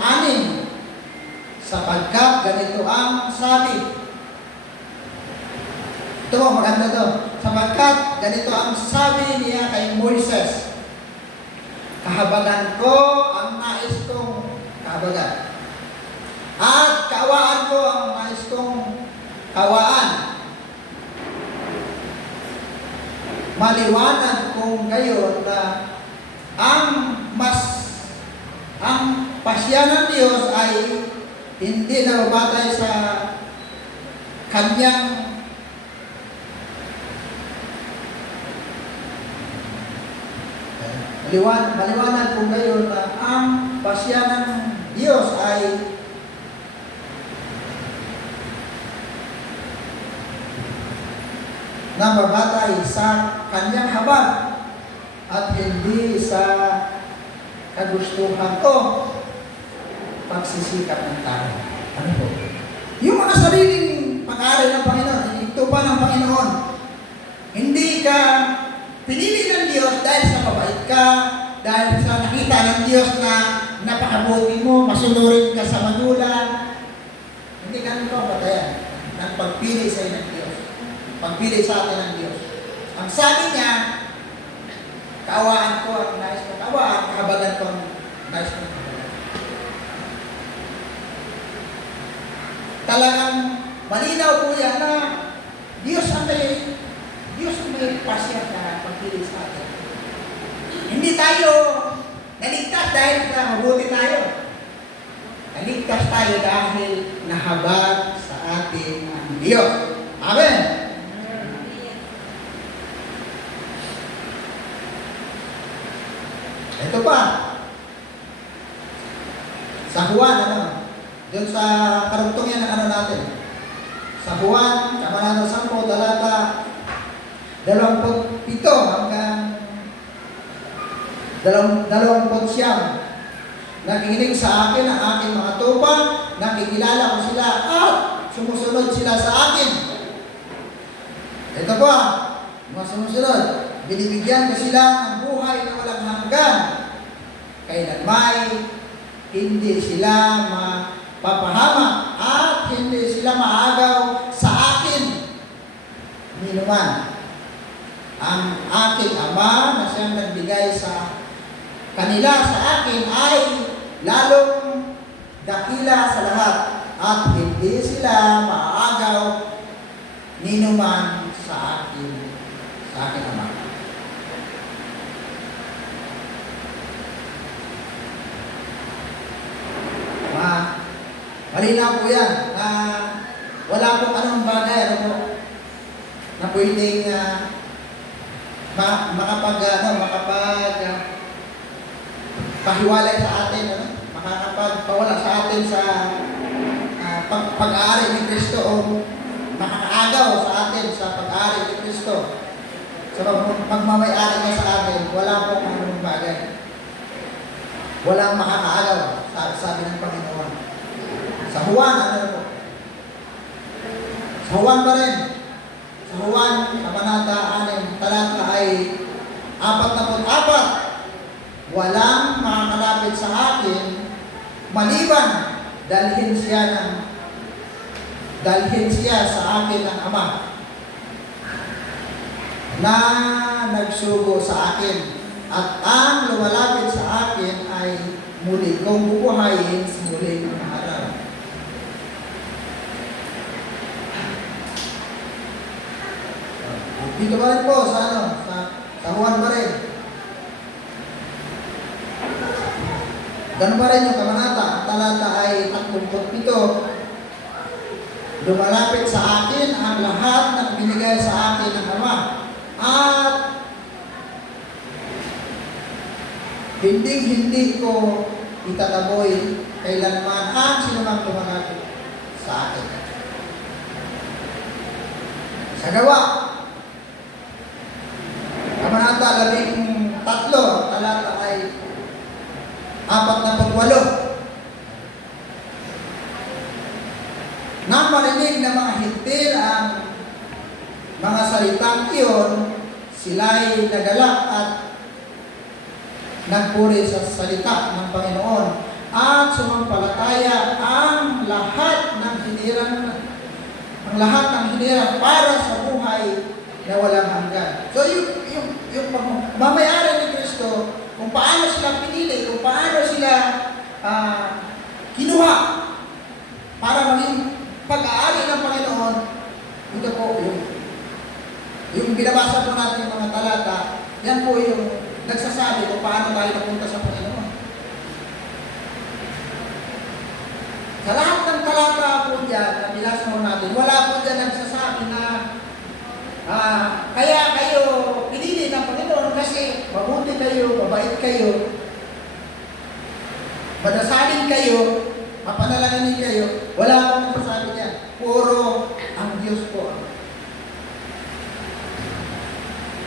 sapagkat ganito ang sabi. Ito mo, maganda to. Sapagkat ganito ang sabi niya kay Moises, kahabagan ko ang nais kong kahabagan, at kaawaan ko ang nais kong kaawaan. Maliwanag kong gayon na ang pasya ng Diyos ay hindi nababatay sa kanyang maliwanag kong gayon na ang pasya ng Diyos ay nababatay sa kanyang habag at hindi sa kagustuhan o pagsisikap ng tao. Ano po? Yung mga sariling pag-aaral ng Panginoon, ito pa ng Panginoon. Hindi ka pinili ng Diyos dahil sa mabait ka, dahil sa nakita ng Diyos na napakabuti mo, masunurin ka sa magulang. Hindi ka nito patayan ng pagpili sa iyo ng Diyos. Pagpili sa atin ng Diyos. Ang sabi niya, kaawaan ko ang nais kong kaawaan, kahabagan ko ang nais kong kahabagan. Talagang malinaw po yan na Diyos ang may pasya na pagpili sa atin. Hindi tayo naligtas dahil sa mabuti tayo. Naligtas tayo dahil nahabag sa atin ang Diyos. Amen! Ito pa, sa Juan, doon sa karugtong yan ng natin. Sa Juan, kabanata 10, talata 27 hanggang 29. Nakikinig sa akin ang aking mga tupa, nakikilala ko sila at sumusunod sila sa akin. Ito pa, mga sumusunod, binibigyan ko sila ng buhay na walang hanggan. Kailanmay hindi sila mapapahamak at hindi sila maagaw sa akin. Ninuman, ang aking Ama na siyang nagbigay sa kanila sa akin ay lalong dakila sa lahat at hindi sila maaagaw ninuman sa aking Ama. Malinaw po yan na wala po anong bagay na pwedeng pahiwalay sa atin, makakapagpawala sa atin sa pag-aari ni Kristo o makakaagaw sa atin sa pag-aari ni Kristo. Sa pagmamayari niya sa atin, wala po anong bagay. Walang makakaagaw, sabi ng Panginoon. Sa Juan, po? Sa Juan pa rin. Sa Juan, kabanata 6, talata ay 44. Walang makakalapit sa akin, maliban dalhin siya sa akin ng Ama na nagsugo sa akin. At ang lumalapit sa akin ay muli kong bubuhayin sa muling araw. Dito pa rin po sa Juan pa rin. Ganun pa rin yung kabanata. Ang talata ay 37. Lumalapit sa akin ang lahat ng binigay sa akin ng Ama. At hindi ko itataboy kailanman ang sinumang lumalapit sa akin. Sa Gawa, kabanata 13, talata ay 48. Nang marinig ng mga hintil ang mga salitang iyon, sila'y nagalak at nagpuri sa salita ng Panginoon at sumampalataya ang lahat ng hinirang para sa buhay na walang hanggan. So yung mamayari ni Kristo, kung paano sila pinili, kung paano sila kinuha para maging pag-aari ng Panginoon, ito po yung binabasa po natin mga talata, yan po yung nagsasabi kung paano tayo napunta sa Panginoon. Sa lahat ng talata po dyan, na binasa mo natin, wala po dyan nagsasabi na kaya kayo pinili ng Panginoon kasi mabuti kayo, mabait kayo, madasalin kayo, mapanalangin kayo. Wala akong nagsasabi dyan. Puro ang Diyos po.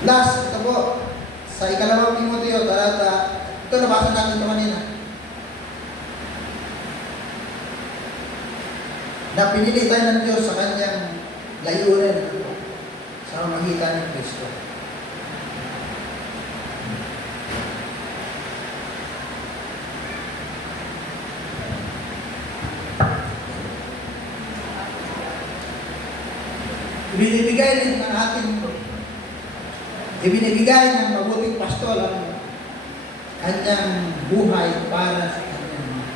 Last, ito po, sa ikalawang Timoteo, talata, ito nabasa natin ito kanina. Na pinili tayo ng Diyos sa kanyang layunin sa magitan ng Kristo. Ibinibigay ng mabuting pastol ang kanyang buhay para sa kanyang mga.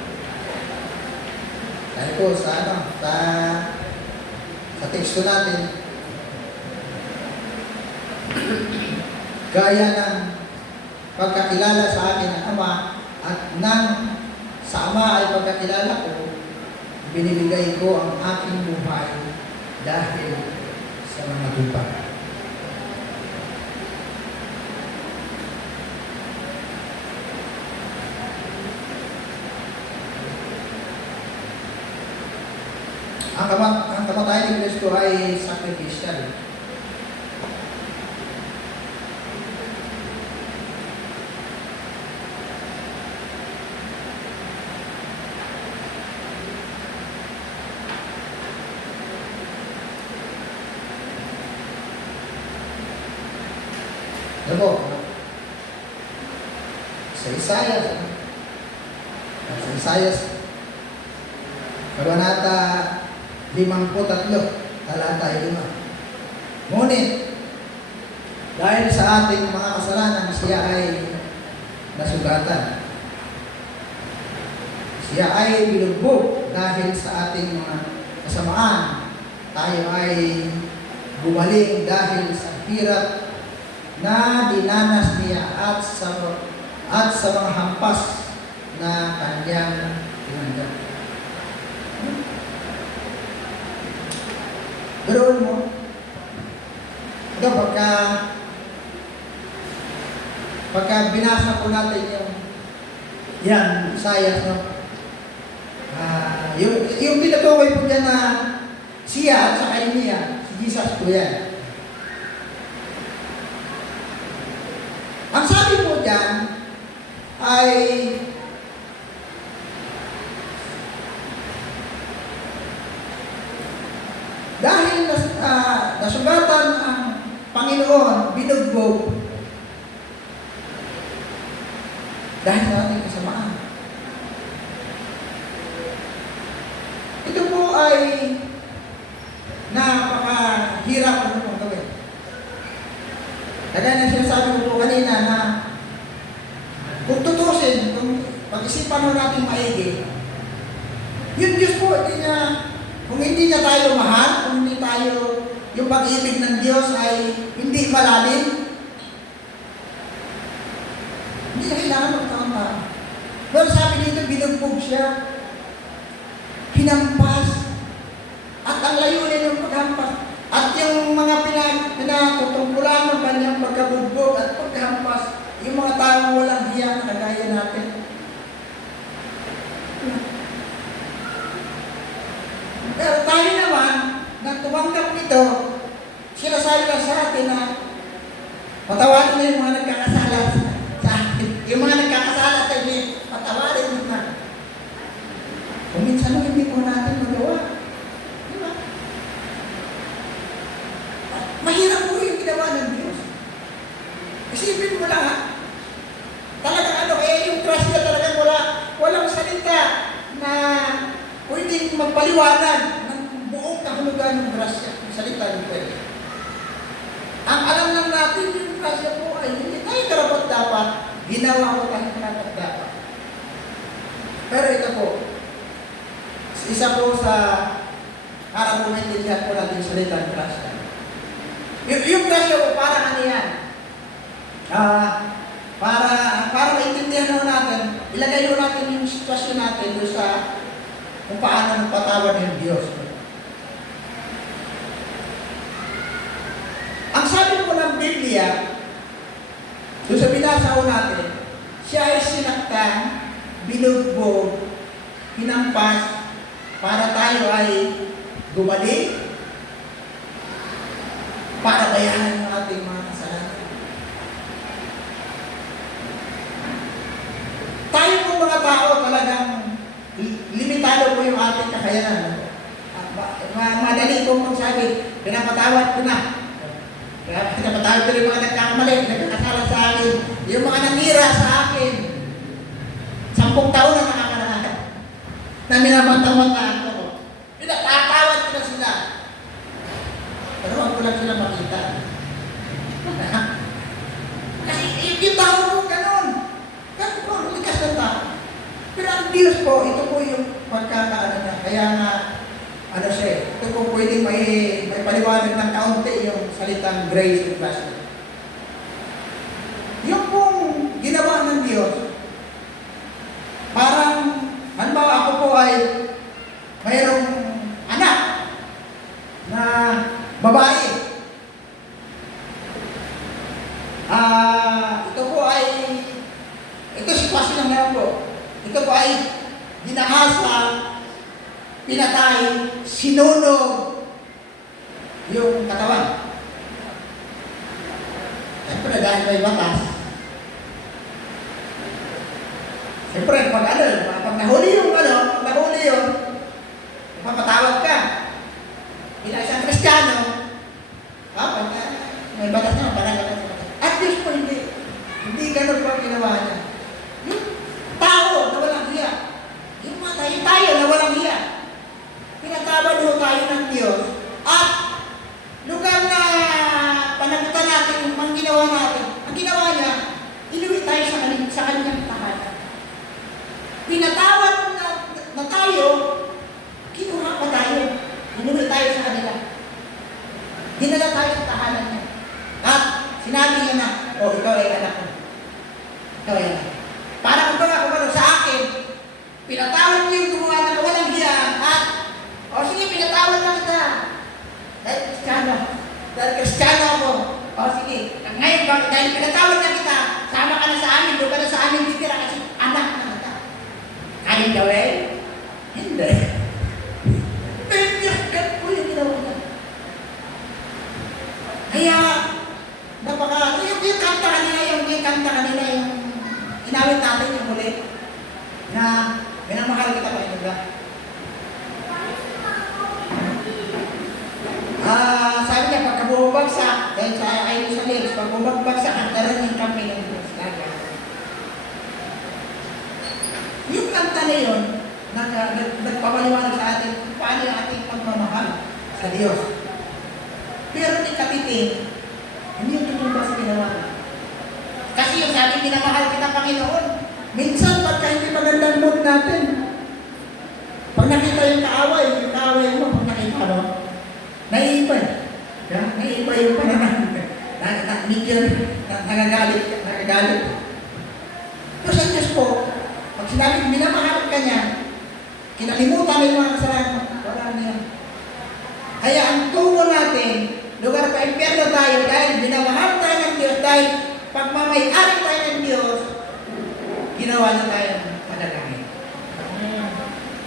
Dahil po sa teksto natin, gaya ng pagkakilala sa akin ng Ama at nang sa Ama ay pagkakilala ko, binibigay ko ang aking buhay dahil sa mga tupa. Ang kamatayan ni Kristo ay sacrificial. Diba? Sa Isaiah, Kabanata 53, talata 5. Ngunit, dahil sa ating mga kasalanan, siya ay nasugatan. Siya ay binugbog dahil sa ating mga kasamaan. Tayo ay gumaling dahil sa hirap na dinanas niya at sa mga hampas na kanyang tinanggap. Pero mo, ito pagka binasa po natin yan, Isaiah, no? Yung pinatukoy po dyan na siya at sa kanya, si Jesus po yan. Ang sabi po dyan ay dahil nasugatan ang Panginoon, binugbog dahil sa ating kasamaan. Ito po ay napakahirap na pong gawin. Kaya na sinasabi ko po kanina na kung tutusin, kung pag-isipan mo natin maigi, yung Diyos po, kung hindi niya tayo mahal, kung hindi tayo, yung pag-ibig ng Diyos ay hindi malalim, hindi niya kailangan magkakanta. Pero sabi dito, binugbog siya, hinampas, at ang layunin ng paghampas, at yung mga pinatutungkulan ng kanyang pagkabugbog at paghampas, yung mga taong walang hiya na kagaya natin. Pero tayo naman, nang tumanggap nito, sinasabi na sa atin na patawarin na yung mga nagkakasala sa atin. Yung mga nagkakasala sa atin, patawarin mo na. Kung minsan hindi po natin magawa. Diba? Mahirap po yung ginawa ng Diyos. pwedeng magpaliwanag ng buong kahulugan ng grasya, ng salita ng pwede. Ang alam lang natin, yung grasya po ay hindi tayo karapat-dapat, ginawa ko tayo karapat-dapat. Pero ito po, isa po sa para po maintindihan po natin yung salita ng grasya. Yung grasya po, parang ano yan? Para maintindihan po natin, ilagay po natin yung sitwasyon natin doon sa kung paano magpatawad ng Diyos. Ang sabi po ng Biblia, doon sa binasa ko natin, siya ay sinaktan, binugbog, hinampas, para tayo ay gumaling, para bayaran ang ating mga kasalanan. Tayo po mga tao talagang limitado po yung ating kakayanan. Madali po magsabi, pinapatawad ko na. Pinapatawad ko yung mga nagkakamali, nagkakasala sa akin, yung mga nanira sa akin. 10 taon na nakakaraan na minamatawataan ko. Pinapatawad ko na sila. Pero wag ko lang sila makita. Kasi yung tao po ganun. Ganun po, likas ng tao. Pero ang Diyos po, ito po yung pagkakaano niya. Kaya nga, ano siya, ito po pwedeng may paliwanag ng kaunti yung salitang grace and mercy. Yung pong ginawa ng Diyos, parang, halimbawa ako po ay mayroong anak na babae. Ito po ay, ito sitwasyon lang naman po. Ito po ay hinahasa, pinatay, sinunog yung katawan. Siyempre dahil may batas. Siyempre pag nahuli yung mapapatawag ka. Bilang isang Kristiyano, pag may batas na, parang batas. At least po hindi ganun po ang ginawa niya. Yung tao na walang hiya, yung tayo na walang hiya, pinatawad ho tayo ng Diyos at lugar na panagutan natin ang ginawa natin, ang ginawa niya, inuwi tayo sa kanyang tahanan. Pinatawad na tayo, kinuha pa tayo, inuwi tayo sa kanila. Dinala tayo sa tahanan niya. At sinabi niya na, ikaw ay anak ko. Ikaw ay anak. Para kung ba sa akin, pinatawad niyo yung gumawa na walang hiya at sige, pinatawad na kita. Dahil Kristiyano ako. Sige, ngayon dahil pinatawad na kita, sama ka na sa amin, doon ka na sa amin titira kasi anak na kita. Kaya gawin? Hindi. Pero Diyos po yung ginawa niya. Kaya, yung kanta kanila yung inawit natin yung muli na minamahal kita pa ito ba? Sabi niya, pagka bumabagsak, dahil sa ayon sa lyrics, pag bumabagsak, ang darating kami ng Diyos. Yung kanta na yun, nagpapaliwanag sa atin kung paano yung ating pagmamahal sa Diyos. Pero ni Kapitin, hindi yung tutumba sa ginawa. Kasi yung sabi, minamahal kita Panginoon. Minsan, pagka hindi magandang mood natin, pag nakita yung kaaway mo, pag nakita mo, naiiba. Naiiba yung pananahan. Nagagalit. Pero sa Diyos po, pag sinabi, minamahal ka niya, kinalimutan na yung mga kasalanan, wala niya. Kaya ang tungo natin, lugar pa impyerno tayo dahil binamahal tayo ng Diyos, dahil pagmamayari tayo ng Diyos, ginawa na tayo ng panalangin.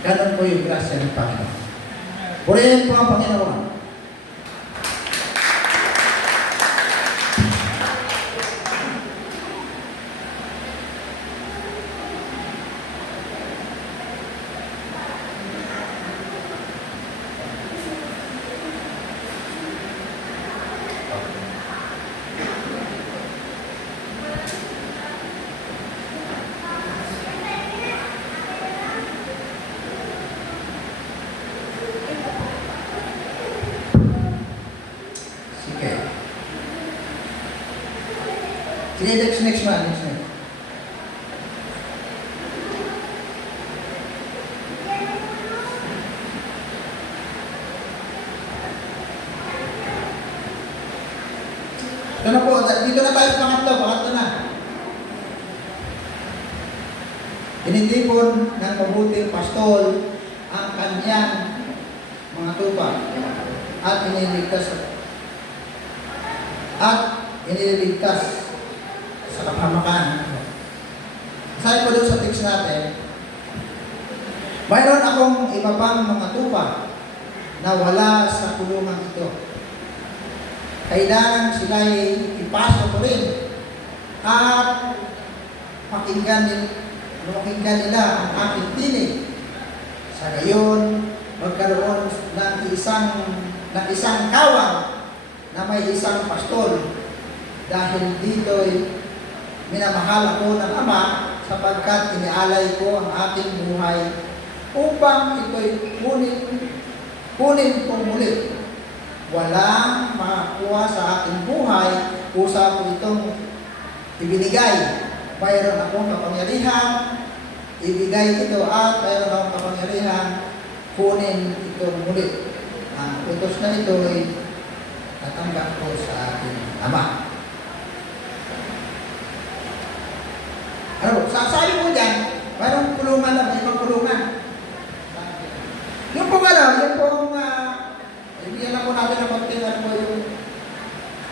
Ganon po yung grasya ng Panginoon. Purihin po ang Panginoon. Sige, next man. Ito na po, dito na tayo pangatlo na. Tinitipon ng mabuting pastol ang kanyang mga tupa at iniligtas sa kapahamakan. Sabi po doon sa text natin, mayroon akong iba pang mga tupa na wala sa kulungan ito. Kailangan sila'y ipasok ko rin at pakinggan nila ang aking tinig. Sa gayon, magkaroon ng isang kawang na may isang pastol. Dahil dito'y minamahal ako ng Ama sapagkat inialay ko ang aking buhay upang ito'y kunin kong muli. Walang makakuha sa aking buhay, kusa ko itong ibinigay. Mayroon akong kapangyarihan, ibigay ito at mayroon akong kapangyarihan, kunin itong muli. Ang utos na ito ay natanggap ko sa aking Ama. Ano, sasabi mo dyan, mayroong kulungan na may ibang kulungan. Yung pong ibigyan lang po natin ang konting yung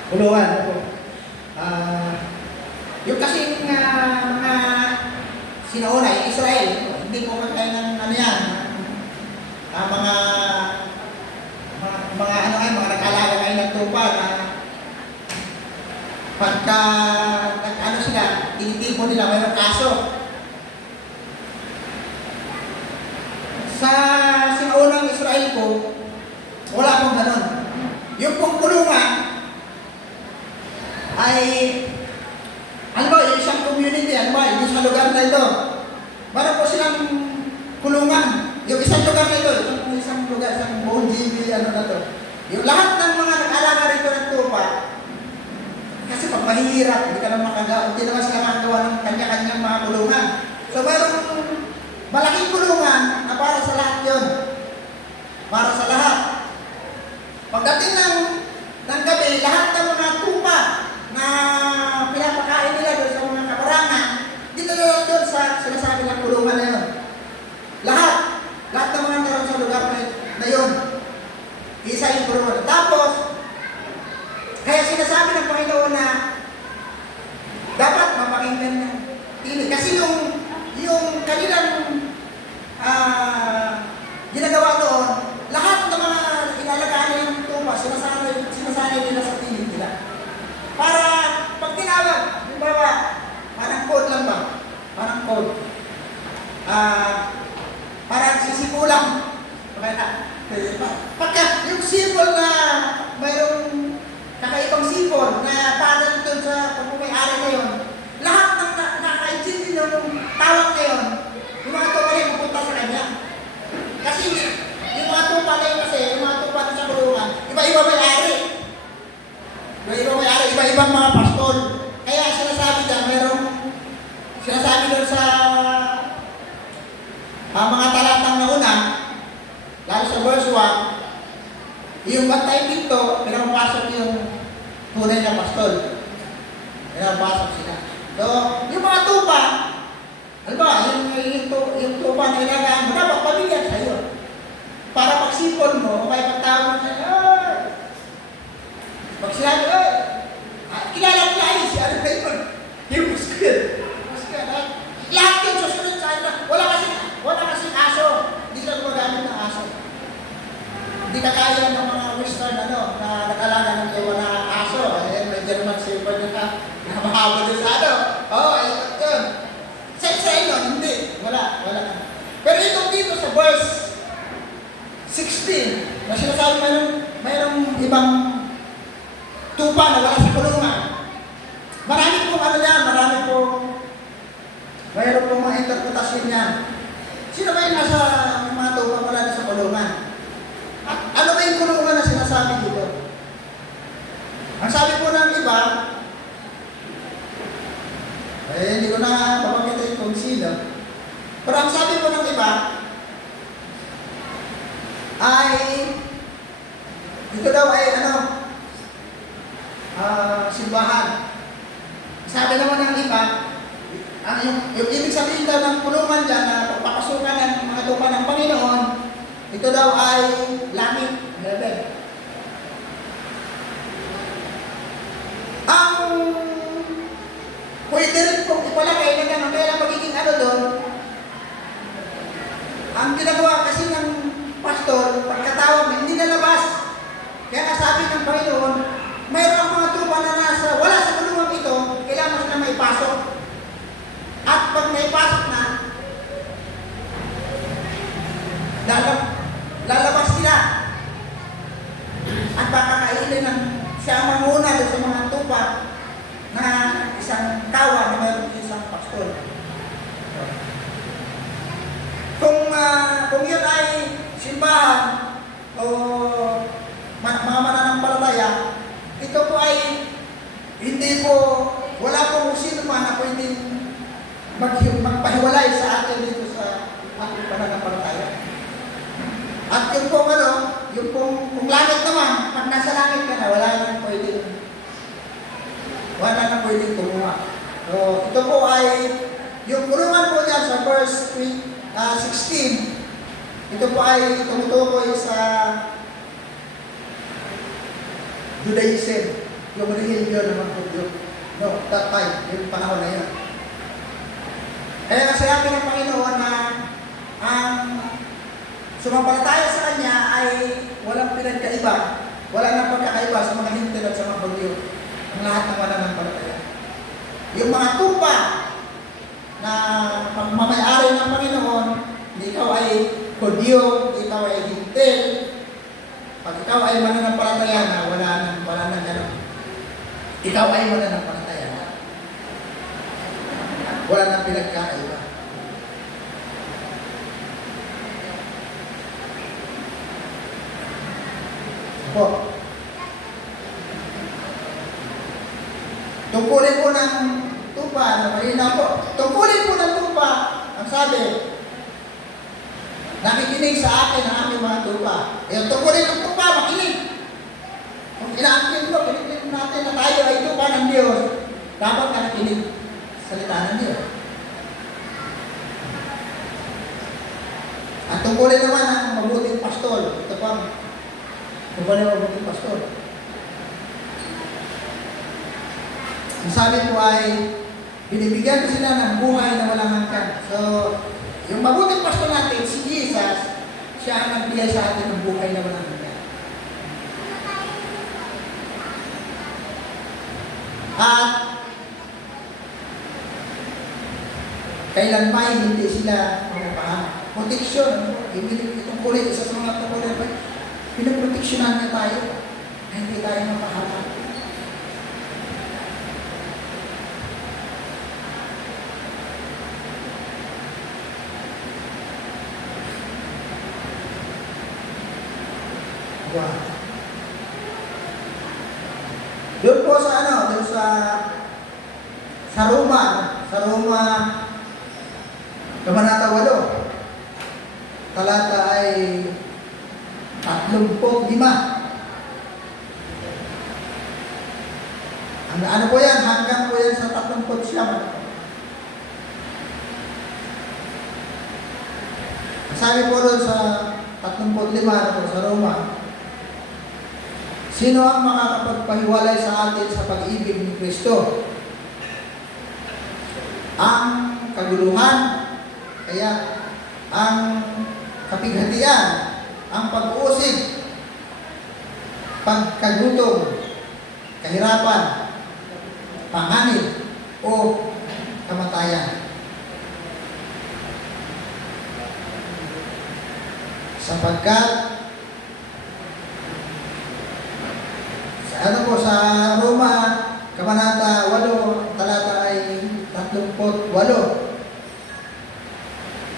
kulungan. Yung kasing mga sinauna, yung Israel, hindi po kagaya ng mga nag-alaga kayo ng tupa na pagka sila, tinitipon nila, mayroong kaso. Sa sinaunang Israel po, wala pong ganon. Yung pong kulungan ay yung isang community, yung isang lugar na ito. Para po silang kulungan. Yung isang lugar na ito, isang buong GB, na to. Yung lahat ng mga nag-alaga rito ng tupa, kasi pag mahirap, hindi ka naman hindi naman sila makagawa ng kanya-kanyang mga kulungan. So mayroong malaking kulungan na para sa lahat yun. Para sa lahat. Pagdating ng gabi, lahat ng mga tupa na pinapakain nila doon sa mga kabarangan, dito na doon sa sinasabi ng kulungan na yun. Lahat ng mga naroon sa lugar na yun. Isa yung kulungan. Tapos, kaya sinasabi ng Panginoon na dapat mapakinggan niya. Kasi yung kanilang ginagawa doon, lahat ng mga inalagaan ng tupa, sinasanay nila sa tinig nila. Para pag tinawag, halimbawa, parang code lang ba? Parang code. Parang sisipulang. Pagka yung symbol na mayroong kakaibang symbol na parang doon sa pagpumayari na yun, lahat ng nakaintindi yung tawag na yun, yung mga tupa rin pupunta sa kanya. Kasi yung mga tupa na yun kasi, yung mga tupa na sa kulungan, iba-iba may-ari. Iba-ibang mga pastol. Kaya sinasabi doon sa mga talatang nauna, lalo sa verse 1, yung bantay dito, pinapapasok yung tunay na pastol. Pinapapasok sila. So, yung mga tupa, yung tupa na ilagaan mo, dapat pamilya sa'yo. Para pagsipon mo, o kaya pagtawag mo sa'yo, pag sinabi, kilala si ano na yun? Yung muskud. Lahat yun susunod sa akin. Wala kasing aso. Hindi sila gumagamit ng aso. Hindi ka kaya ng mga western na nag-alaga ng iwa na aso. May German Shepherd na mahaba doon sa ikot yun. Sa Israel hindi. Wala. Pero itong dito sa verse 16, na sinasabi mayroong ibang tupa na wala sa kulungan. Marami pong mayroon pong mga interpretasyon niyan. Sino ba yung nasa mga tupa wala sa kulungan? At ano ba yung kulungan na sinasabi dito? Ang sabi po ng iba, ay ito daw ay simbahan. Sabi naman ng iba, yung ibig sabihin daw ng kulungan dyan na pagpapasukan ng mga tupa ng Panginoon, ito daw ay langit, heaven. Ang pwede rin pong ipalagay na gano'n, kaya magiging doon, ang ginagawa kasi ng pastor, pagkatawag na hindi nalabas. Kaya nga sabi ng Panginoon, mayroong mga tupa na wala sa kulungan ito, kailangan sila maipasok. At pag naipasok na, lalabas sila. At baka kainin ng siya manguna doon sa mga tupa na isang kawa na mayroong isang pastor. Kung yun ay simbahan o mga mananampalataya, ito po ay hindi po, wala po sino man na pwedeng magpahiwalay sa atin dito sa ating pananampalataya. At yung pong kung langit naman, pag nasa langit ka na, wala nang pwedeng kumuha. So, ito po ay, yung kulungan po dyan sa verse 16, ito po ay tumutukoy sa Judaism, yung religion naman po yun. No, that time, yung panahon na yun. Kaya kasi akin ng Panginoon na ang sumampalataya sa Kanya ay walang pinagkaiba, wala nang pagkakaiba sa mga hintil at sa mga bagyo, ang lahat ng mananampalataya. Yung mga tupa na pagmamayari ng Panginoon, ikaw ay Hudyo, ikaw ay hintil, pag ikaw ay mananampalataya na, wala nang gano'n. Ikaw ay mananampalataya na. Wala nang pinagkaiba. Po. Tungkulin po ng tupa, malinaw po. Tungkulin po ng tupa, ang sabi, nakikinig sa akin ang aming mga tupa. Yung tungkulin ng tupa, makinig. Kung inaangkin mo, pinipinig natin na tayo ay tupa ng Diyos, dapat ka nakinig sa salita ng Diyos. At tungkulin naman ang mabuting pastol. Ito pang tungkulin ang mabuting pastol. Ang sabi po ay, binibigyan ko sila ng buhay na walang hanggan. So, yung mabuting pastor natin, si Jesus, siya ang nagbigay sa atin ng buhay na walang hanggan. At kailan pa hindi sila mapapahamak. Proteksyon, itong kulit, isa sa mga tungkulin, pinaproteksyonan niya tayo na hindi tayo mapahamak. Doon po sa doon sa Roma, Kabanata 8, talata ay 35. Ano po yan? Hanggang po yan sa 39. Sabi po doon sa 35 sa Roma, sino ang makakapagpahiwalay sa atin sa pag-ibig ni Kristo? Ang kaguluhan, kaya ang kapighatian, ang pag-uusig, pagkagutom, kahirapan, panganib, o kamatayan. Sapagkat sa Roma, Kabanata 8, talata ay 38.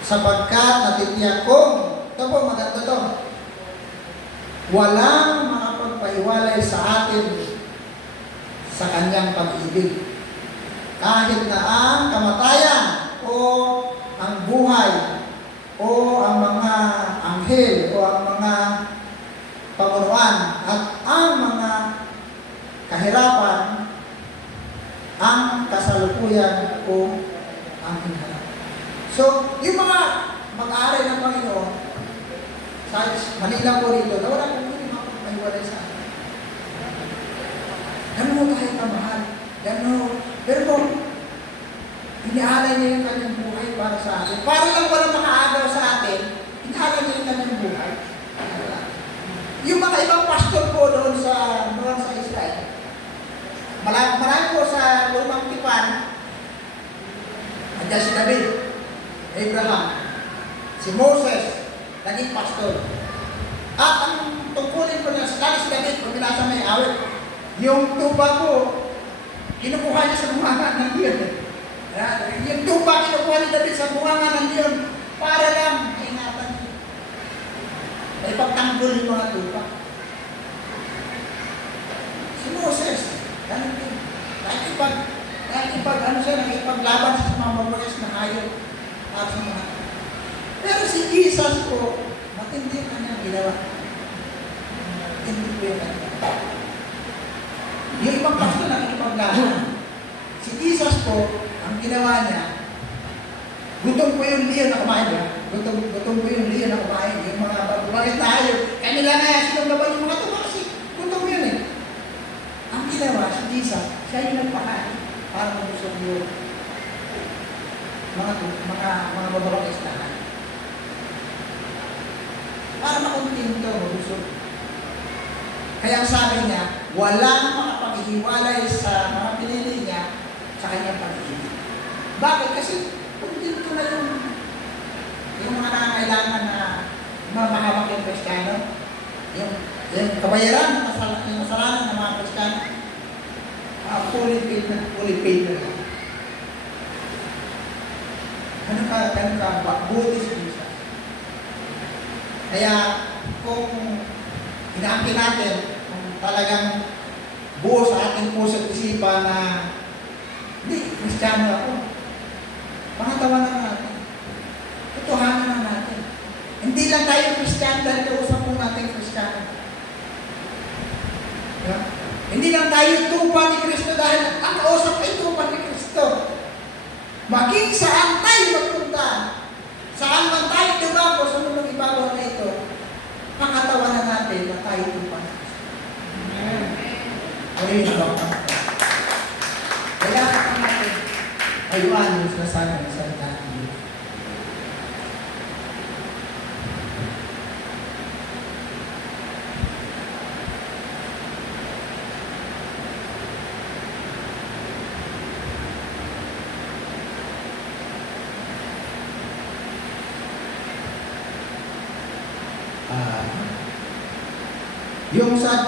Sapagkat natitiyak kong, ito po maganda to, walang makapagpahiwalay sa atin sa kanyang pag-ibig. Kahit na ang kamatayan o ang buhay o ang mga anghel anghel o ang mga pamunuan at ang mga kahirapan ang kasalukuyan o ang hinaharap. So, yung mga mag-aaral ng Panginoon, sa Manila po rito, na wala kong hindi makapahiwalay sa akin. Gano'n mo tayo kamahal. Gano'n. Pero kung inialay niya yung kanyang buhay para sa atin, para lang walang makaagaw sa atin, inialay niya yung kanyang buhay. Yung mga ibang pastor po doon sa Israel, marami po sa lumang tipan, andiyan si David, Abraham, si Moses, naging pastor. At ang tungkulin ko niya, lalo si David, kung binasa may awit, yung tuba ko, kinukuha niya sa bunganga ng Diyon. Yung tuba, kinukuha ni David sa bunganga ng Diyon para lang ingatan niya. May pagtanggol yung mga tuba. Si Moses, ganun din. Nakikipaglaban sa mga mabukas na hayop at sa mga. Pero si Jesus po, matindi ang kanyang ginawa. Matindi po yung kanyang. Yung ibang pastor nakikipaglaban. Si Jesus po, ang ginawa niya, gutom po yung liyan na kumain niya. Gutom po yung liyan na kumain. Yung mga mabukas na hayop. Kanila na sinuglaban yung mga tuba kasi gutom yun eh. Ang ginawa, si Jesus, siya yung nagpakain para mabusog yung mga babakis na kain. Para makuntinto, mabusog. Kaya ang sabi niya, walang makapaghihiwalay sa mga pinili niya sa kanyang pag-ibig. Bakit? Kasi kuntinto na yung mga nangangailangan na mamahawak yung Kristiyano, yung kabayaran, yung kasalanan ng mga Kristiyano, fully paid na lang. Ganun ka, buti si Jesus. Kaya, kung inaangkin natin, kung talagang buo sa ating puso at isipan na, hindi, Kristiyano ako. Pangatawanan na natin. Tutuhanan na natin. Hindi lang tayo Kristiyano dahil kausap po natin Kristiyano. Yeah? Hindi lang tayo tupa ni Kristo dahil ang kausap ay tupa ni Kristo. Maging saan tayo magpunta, saan man tayo dumako sa mundong ibabaw na ito, pakatawanan natin na tayo tupa ni Kristo. Amen. Kaya natin ayuan yung sinasabi ng salita ng Diyos.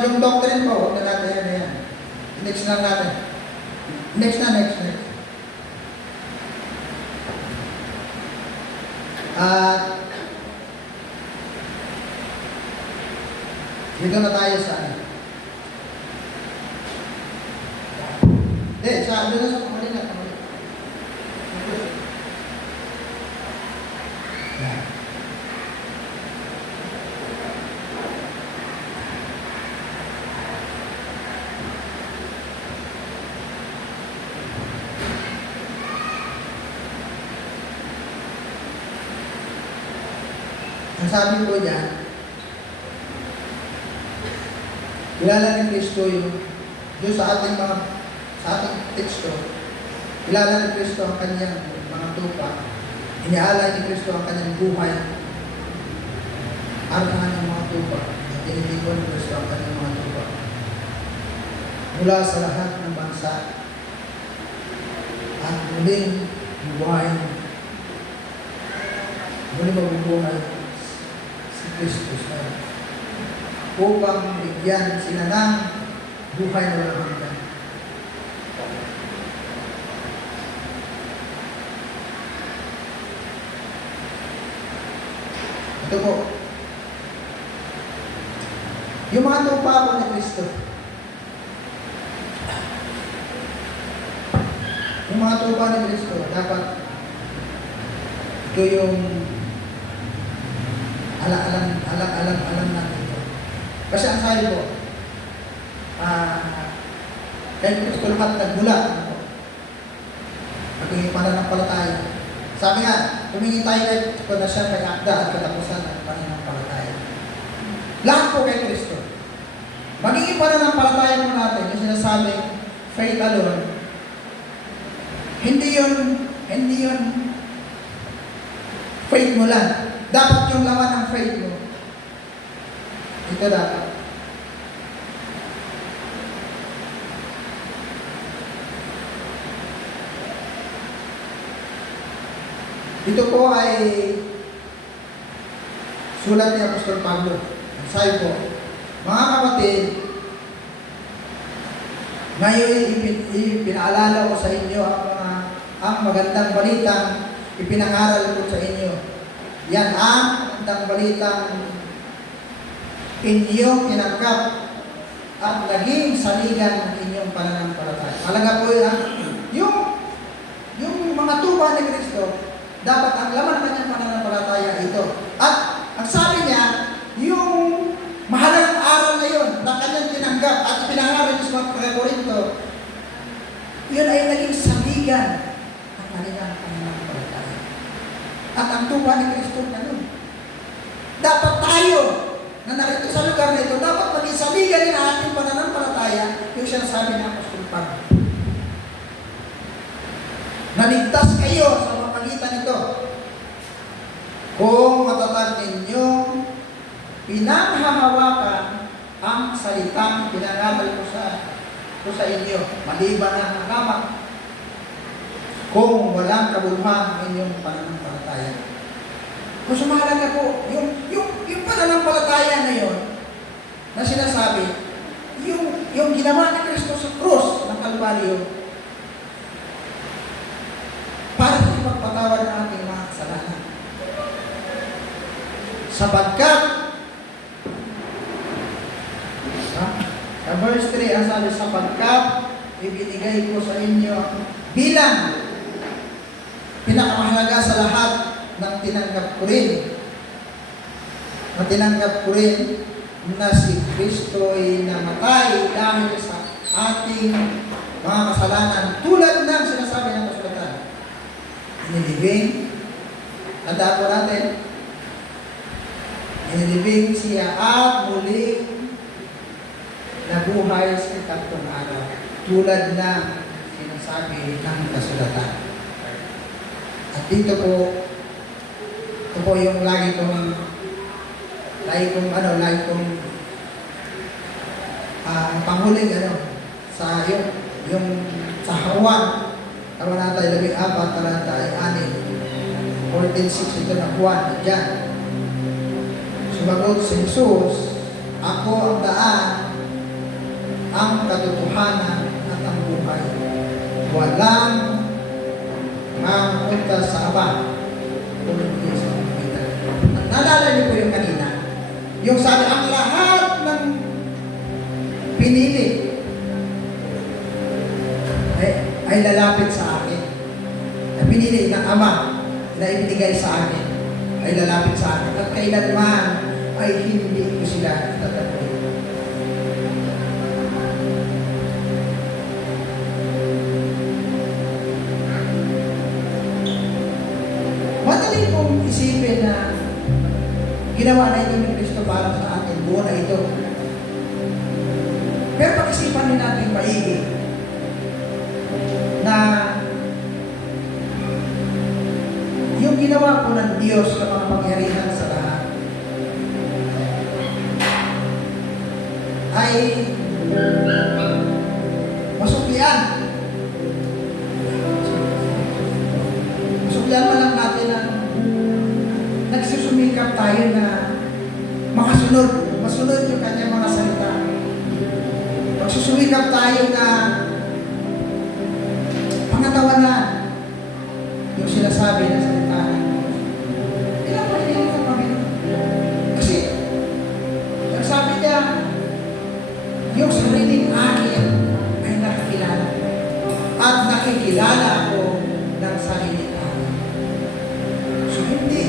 Yung doctrine po, huwag na natin yan. Next lang natin. Next. Dito na tayo sa doon na sa Pangalinan. Yan. Ang sabi ko dyan, kilala ni Kristo yung sa ating teksto, kilala ni Kristo ang kanyang mga tupa, inialay ni Kristo ang kanyang buhay para sa kanyang mga tupa, at tinitipon ni Kristo ang kanyang mga tupa. Mula sa lahat ng bansa, at muling mabubuhay si Kristo sa upang bigyan sila ng buhay na walang hanggan. Ito po. Yung mga tupa po ni Kristo. Yung mga tupa ni Kristo, dapat ito yung Alam natin ito. Kasi ang sabi ko, kahit gusto lahat nagmula, magiging pananampalataya. Sabi nga, tumingin tayo kung na siya kay Akda at katapusan ng pananampalataya. Lahat po kay Kristo. Magiging pananampalataya mo natin, yung sinasabi, faith alone, hindi yun faith mo lang. Dapat yung laman ng faith mo. Ito dapat. Ito po ay sulat ni Apostol Pablo. Ang sabi po, mga kapatid, ngayon ipinaalala ko sa inyo ang magandang balitang ipinangaral ko sa inyo. Yan ang magandang balitang inyong tinanggap at naging saligan ng inyong pananampalataya. Malaga po yung mga tupa ni Kristo, dapat ang laman ng kanyang pananampalataya ito. At ang sabi niya, yung mahalagang aral na yun na kanyang tinanggap at pinangaral niya sa mga Korinto, yun ay naging saligan ng kanilang pananampalataya. At ang tupa ni Kristo na yun. Dapat tayo na narito sa lugar na ito, dapat maging saligan ng ating pananampalataya yung sinasabi ng Apostol Pablo. Naligtas kayo sa pamagitan nito kung matatag ninyong pinanghahawakan ang salitang pinangaral ko sa inyo, maliban ang akamak, kung walang kabuluhan ang inyong pananampalataya. Kung sumahalaga po, yung pananampalataya na yun, na sinasabi, yung ginawa ni Kristo sa krus ng Kalbaryo, para ipagpatawad ng ating mga kasalanan. Sapagkat, sa verse 3, ang sabi, sapagkat ibinigay ko sa inyo bilang pinakamahalaga sa lahat ng tinanggap ko rin. Na tinanggap ko rin na si Kristo ay namatay dahil sa ating mga kasalanan tulad ng sinasabi ng kasulatan. Inilibing, tandaan po natin, inilibing siya at muling nabuhay sa ikatlong araw tulad ng sinasabi ng kasulatan. At dito po, ito po yung lagi kong panghuling sa yung sa Juan, Kabanata 14, talata 6, 14:6 ito ng Juan, diyan. Sumagot si Jesus, ako ang daan, ang katotohanan at ang buhay. Walang mapunta sa Ama kung hindi sa pamamagitan. Naalala niyo po yung kanina, yung sabi, ang lahat ng pinili ay lalapit sa akin. Ang pinili ng Ama na ibinigay sa akin ay lalapit sa akin. At kailanman ay hindi ko sila tatapuin. Madali kong isipin na ginawa na ito ni Kristo para sa atin. Buo na ito. Pero pag-isipan din natin maigi na yung ginawa po ng Diyos sa mga pangyarihan sa lahat ay masuklian. Masuklian pa lang natin na nagsusumikap tayo na masunod yung kanyang mga salita. Magsusumikap tayo na pangatawanan yung sinasabi ng salita ng Diyos. Ilang pahilin sa Panginoon. Kasi, ang sabi niya, yung sariling akin ay nakakilala. At nakikilala ako ng sariling akin. So, hindi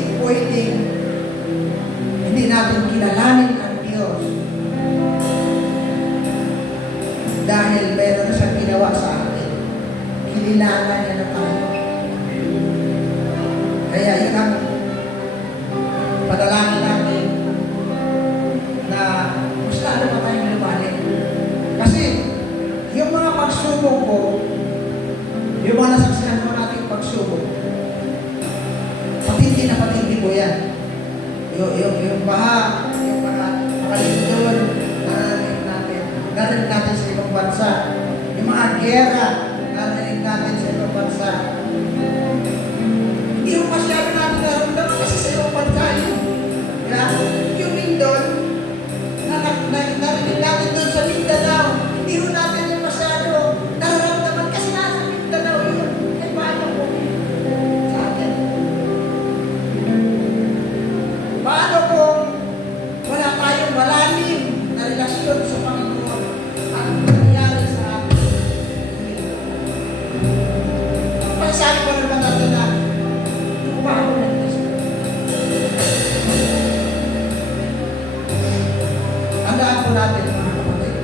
tandaan po natin mga kapatid.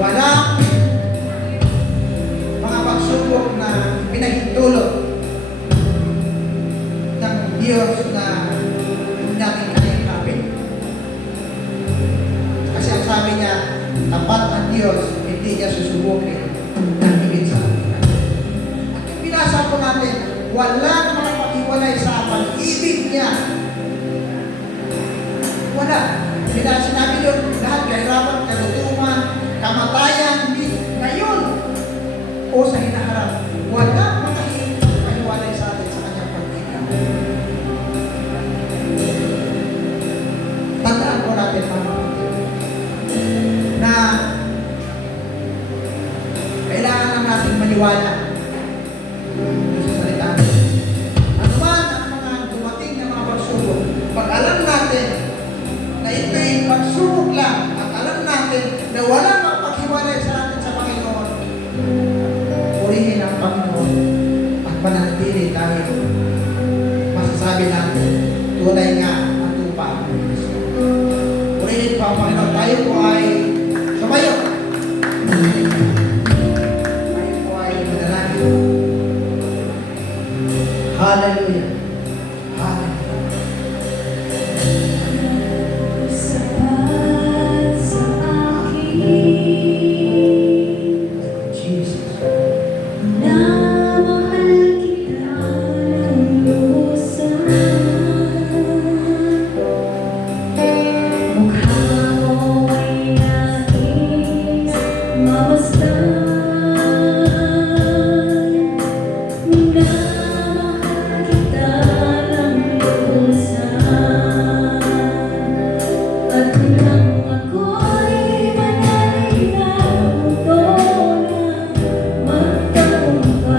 Walang mga pagsubok na pinahintulot ng Diyos na hindi natin kayang. Kasi ang sabi niya, tapat ang Diyos, hindi niya susubukin ng higit sa atin. At yung binasa po natin, walang makapag-iwalay sa pag-ibig niya. Wala. Sinabi yun, lahat kahirapan, kalutuman, kamatayan, ngayon, o sa hinaharap, walang makapag-iwalay sa atin sa kanyang pag-ibig. Tandaan po natin mga kapatid, na kailangan lang natin maniwala sa salita. Ano man ang mga dumating na mga pagsubok, pag alam natin na ito'y pagsubok lang at alam natin na walang makapaghiwalay sa atin sa Panginoon, purihin ang Panginoon at pananatili tayo. Masasabi natin, tunay nga ang tupa ang Kristo. Purihin pa ang Panginoon. Tayo po ay sumayo. Tayo po ay manalangin. Hallelujah. Hallelujah. Sapat sa akin Jesus. na mahal kita ng lubusan. Mukha mo ay nais mamasdan. Minamahal kita ng lubusan. At nang ako'y manalay na mundo na magtagumpay,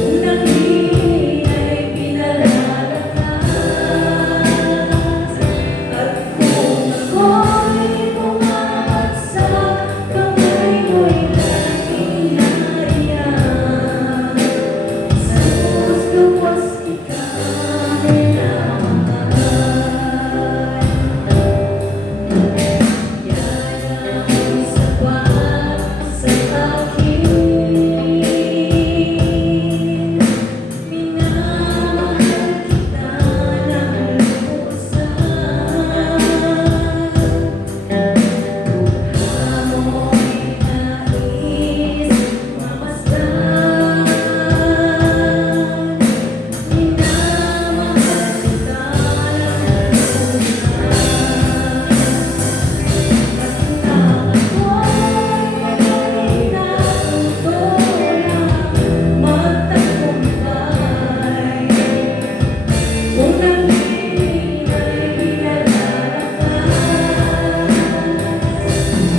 unang hiling ay pinalalakas. At kung ako'y bumabagsak, kamay mo'y laging naiyak. Sa lubos kita minamahal. Yan ang sapat sa akin. Minamahal kita ng lubusan. Mukha mo'y nais mamasdan. Minamahal kita ng lubusan. At nang ako'y manalay na mundo na magtagumpay, unang hiling ay pinalalakas.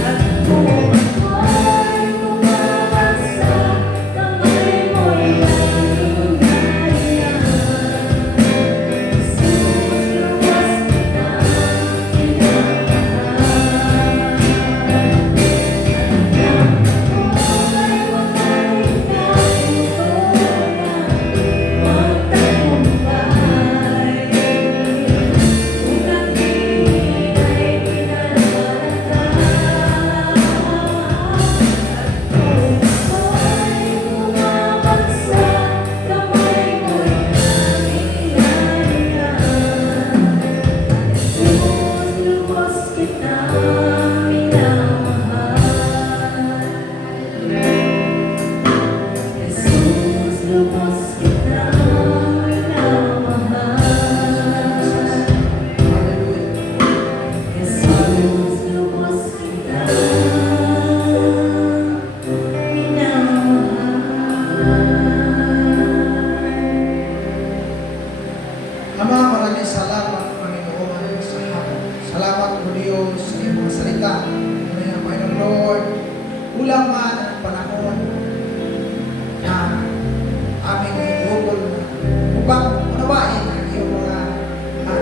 At kung ako'y bumabagsak, kamay mo'y laging naiyak. Sinusuwas kita Ama, maraming salamat, Panginoon, sa hapon. Salamat po Diyos sa iyong mga salita. Ngayon, Panginoon Lord, ulang man ang panahon na aming bukol upang unawain ang iyong mga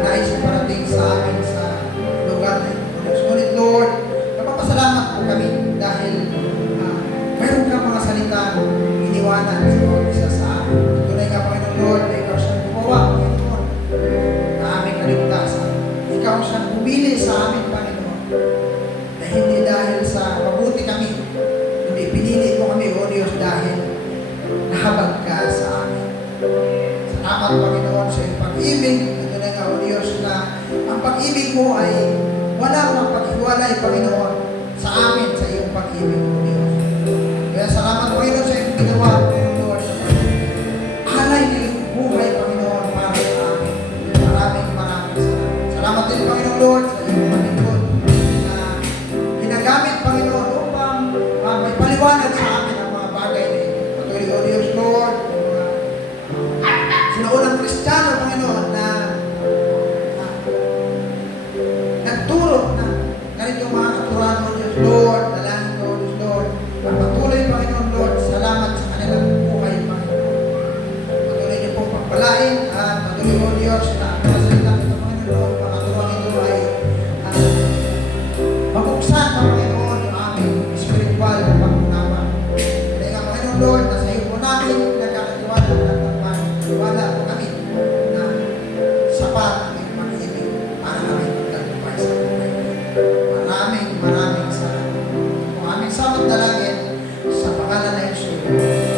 nais parating sa amin sa lugar na ito. Ngunit Lord, napapasalamat po kami dahil mayroon kang mga salita iniwanan sa bawat isa sa amin. Tunay nga, Panginoon Lord, na ikaw siyang gumawa, Panginoon, na aming kaligtasan. Ikaw ikaw siyang pumili sa amin, Panginoon. Na hindi dahil sa mabuti kami, kundi pinili mo kami, O Diyos, dahil nahabag ka sa amin. Salamat, Panginoon, sa iyong pag-ibig. Ito na nga, O Diyos, na ang pag-ibig mo ay wala nang pag-iwalay, Panginoon, sa amin, sa iyong pag-ibig, O Diyos. Kaya salamat, Panginoon, sa iyong ginawa, Panginoon, sa alay ng iyong buhay, Panginoon, para sa amin. Maraming salamat. Salamat din, Panginoon Lord, sa iyong Panginoon na ginagamit, Panginoon, upang may paliwanag sa amin ang mga bagay na ito. Patuloy, O Diyos, Lord, sinaunang Kristiyano, Panginoon, na nagturo ng ganitong mga katuran, O Diyos, Lord, dalangin ko, O Diyos, Lord, patuloy, Panginoon, Lord, salamat sa kanilang buhay, Panginoon. Patuloy niyo pong pagpalain at patuloy, O Diyos, na masalita ito, Panginoon, Lord, mga katuran ito ay mabuksan, Panginoon, yung aming spiritual na pag-unawa. Kaya nga, Panginoon, Lord, na sa iyo po namin nagkakatiwala at nagkakatiwala po kami na sapat ang iyong pag-ibig para kami magtagumpay sa buhay. Maraming salamat. Kung aming samot dalangin sa pangalan ng Jesus. Amen.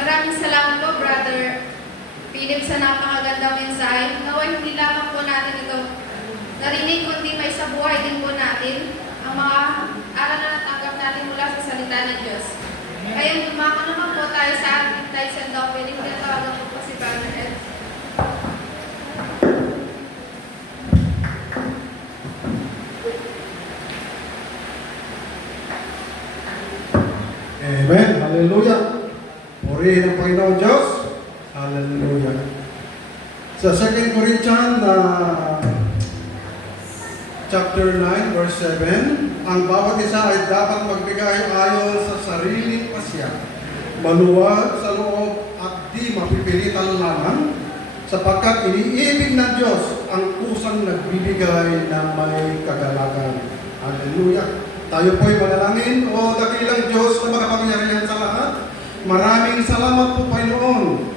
Maraming salamat po, Brother Philip, sa napakagandang mensahe. Naway hindi lamang po natin ito narinig, kundi may sa buhay din po natin ang mga aral na natanggap natin mula sa salita ng Diyos. Kaya dumako naman po tayo sa ating tithes and offering. Tinatawagan ko po si Brother Ed. Amen. Hallelujah. Purihin ang Panginoon Diyos. Hallelujah. Sa 2 Corinthians chapter 9 verse 7, ang bawat isa ay dapat magbigay ayon sa sariling pasya, maluwag sa loob at di mapipilitan lamang, sapagkat iniibig ng Diyos ang kusang nagbibigay na may kagalakan. Hallelujah. Tayo po'y manalangin. O dakilang Diyos na makapangyarihan sa lahat, maraming salamat po, Panginoon,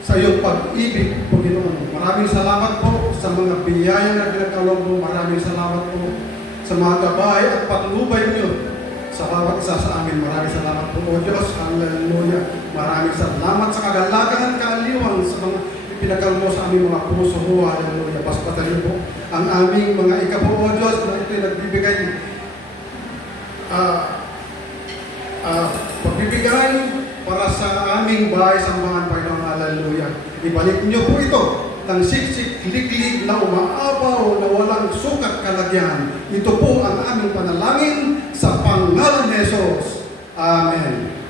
sa iyong pag-ibig, Panginoon. Maraming salamat po sa mga biyaya na pinagkaloob mo. Maraming salamat po sa mga gabay at patnubay niyo sa bawat isa sa amin. Maraming salamat po, O Diyos. Hallelujah. Maraming salamat sa kagalakan, kaaliwan sa mga pinagkaloob mo sa aming mga puso mo. Hallelujah. Paspatayin po ang aming mga ikapo, O Diyos, na ito'y nagbibigay pagbibigay para sa aming bahay sambahan, Panginoon. Hallelujah. Ibalik niyo po ito ng siksik, liklik na umaabaw na walang sukat kalagyan. Ito po ang aming panalangin sa pangalan ni Jesus. Amen.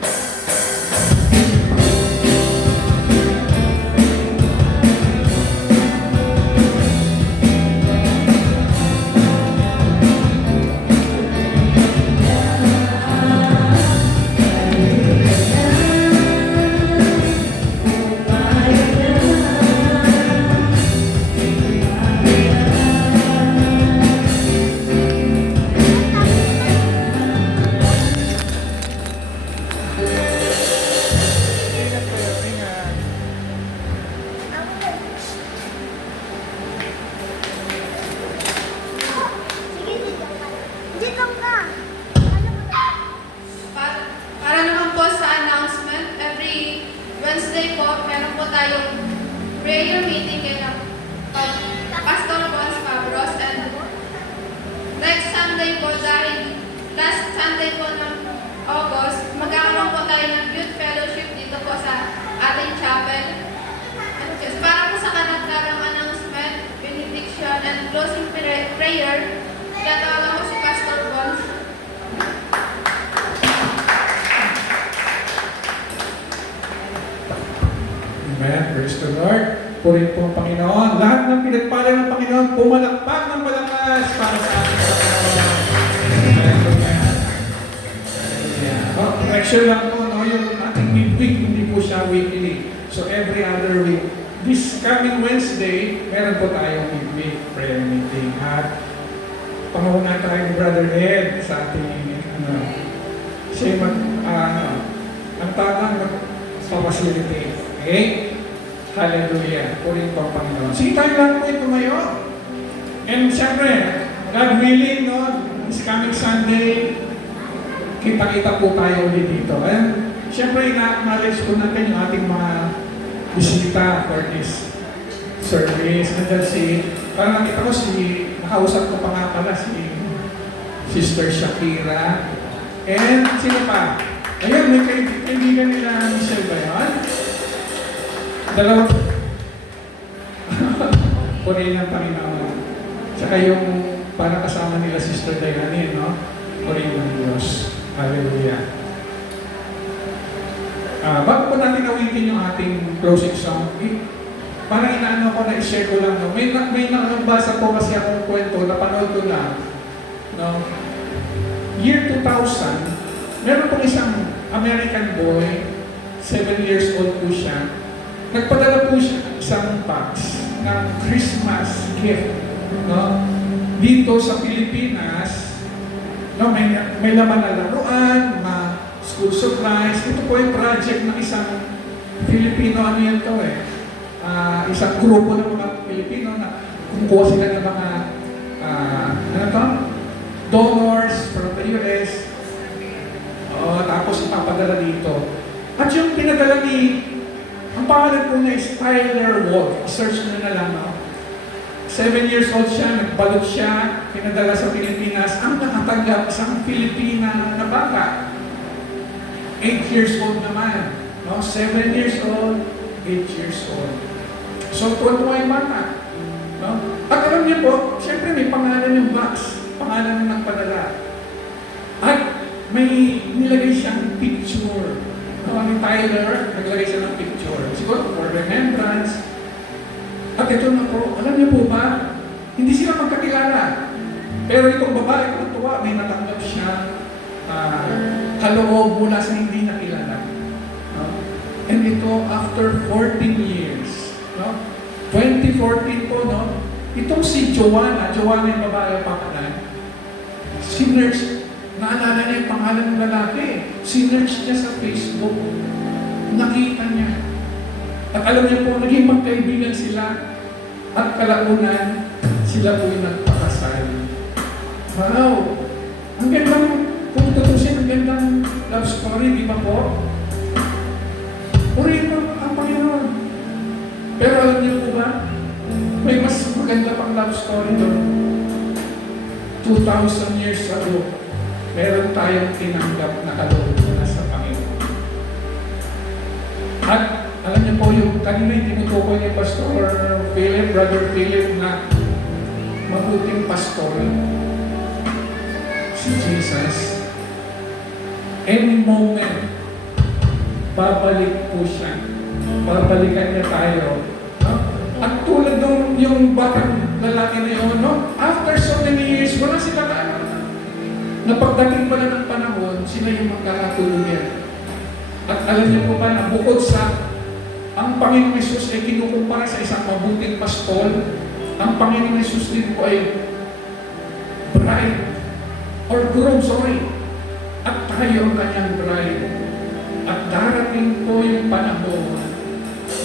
Para naman po sa announcement, every Wednesday po, meron po tayong prayer meeting kay Pastor Bons Pabros, and next Sunday po, dahil last Sunday po ng August, magkakaroon po tayo ng youth fellowship dito po sa ating chapel. And just para po sa kanagkarang announcement, benediction, and closing prayer, tinatawagan ko si Pastor Bons. Amen. Praise the Lord. Purihin po ang Panginoon. Lahat ng pinagpala ng Panginoon, pumalakpak ng malakas para sa ating Panginoon. Amen. Oh, correction lang po, no? Yung midweek, hindi po siya weekly. So every other week. This coming Wednesday, meron po tayong midweek prayer meeting. At pangunahan tayo ni Brother Ed sa ating, siya ang tamang mag-facilitate. Okay? Hallelujah. Purihin po ang Panginoon. Sige tayo lang po ito ngayon. And siyempre, God willing, no, this coming Sunday, kita-kita po tayo ulit dito. And siyempre, ina-acknowledge ko natin yung ating mga bisita for this service. Nandiyan parang nakita ko nakausap ko pa nga pala si Sister Shakira. And sino pa? Ayun, may kaibigan nila Michelle ba yun? Dalawa. Purihin ng Panginoon. Tsaka yung para kasama nila Sister Diane, no? Purihin ng Diyos. Hallelujah. Bago po natin awitin yung ating closing song, parang inaano ko na i-share ko lang, no? May nakabasa po kasi akong kwento, napanood ko lang, no? Year 2000, meron pong isang American boy, 7 years old po siya, nagpadala po siya isang box ng Christmas gift, no? Dito sa Pilipinas, no, may laman na laruan, mga school supplies. Ito po yung project ng isang Filipino, isang grupo ng mga Pilipino na kumukuha sila ng mga donors from the US. Tapos ipapadala dito. At yung pinadala ang pangalan po na is Tyler Wolf. Search nyo na lang. 7 years old siya, nagbalot siya, pinadala sa Pilipinas. Ang nakatanggap isang Pilipina na bata. 8 years old naman. 7 years old, 8 years old. So, tuwa yung bata. At alam niyo po, siyempre may pangalan yung box. Pangalan ng padala. At may nilagay siyang picture. Ni Tyler, naglagay siya ng picture. Siguro for remembrance. At ito na po, alam niyo po ba, hindi sila magkakilala. Pero itong babae kung tuwa, may natanggap siya kaloob mula sa hindi nakilala. And ito, after 14 years, 2014 po, itong si Joanna yung babae pangalan, sinerch, naalala niya yung pangalan ng lalaki, sinerch niya sa Facebook, nakita niya. At alam niyo po, naging magkaibigan sila, at kalaunan, sila po yung nagpakasal. Wow! Ang gandang, kung tutusin, ang gandang love story, di ba po? Purihin mo ang Panginoon. Pero alam niyo po ba, may mas maganda pang love story doon. 2,000 years ago, meron tayong tinanggap na kaloob na sa Panginoon. At alam niyo po yung kanina yung tinutukoy ni Pastor Philip, Brother Philip, na mabuting pastor, si Jesus, any moment, babalik po siya. Babalikan niya tayo. At tulad nung yung batang lalaki na yun, after so many years, wala sila na pagdating pala ng panahon, sila yung magkakatuluyan. At alam niyo po ba na bukod sa ang Panginoong Hesus ay kinukumpara sa isang mabuting pastol, ang Panginoong Hesus din po ay bride, or groom, at tayo ang kanyang bride. At darating po yung panahon,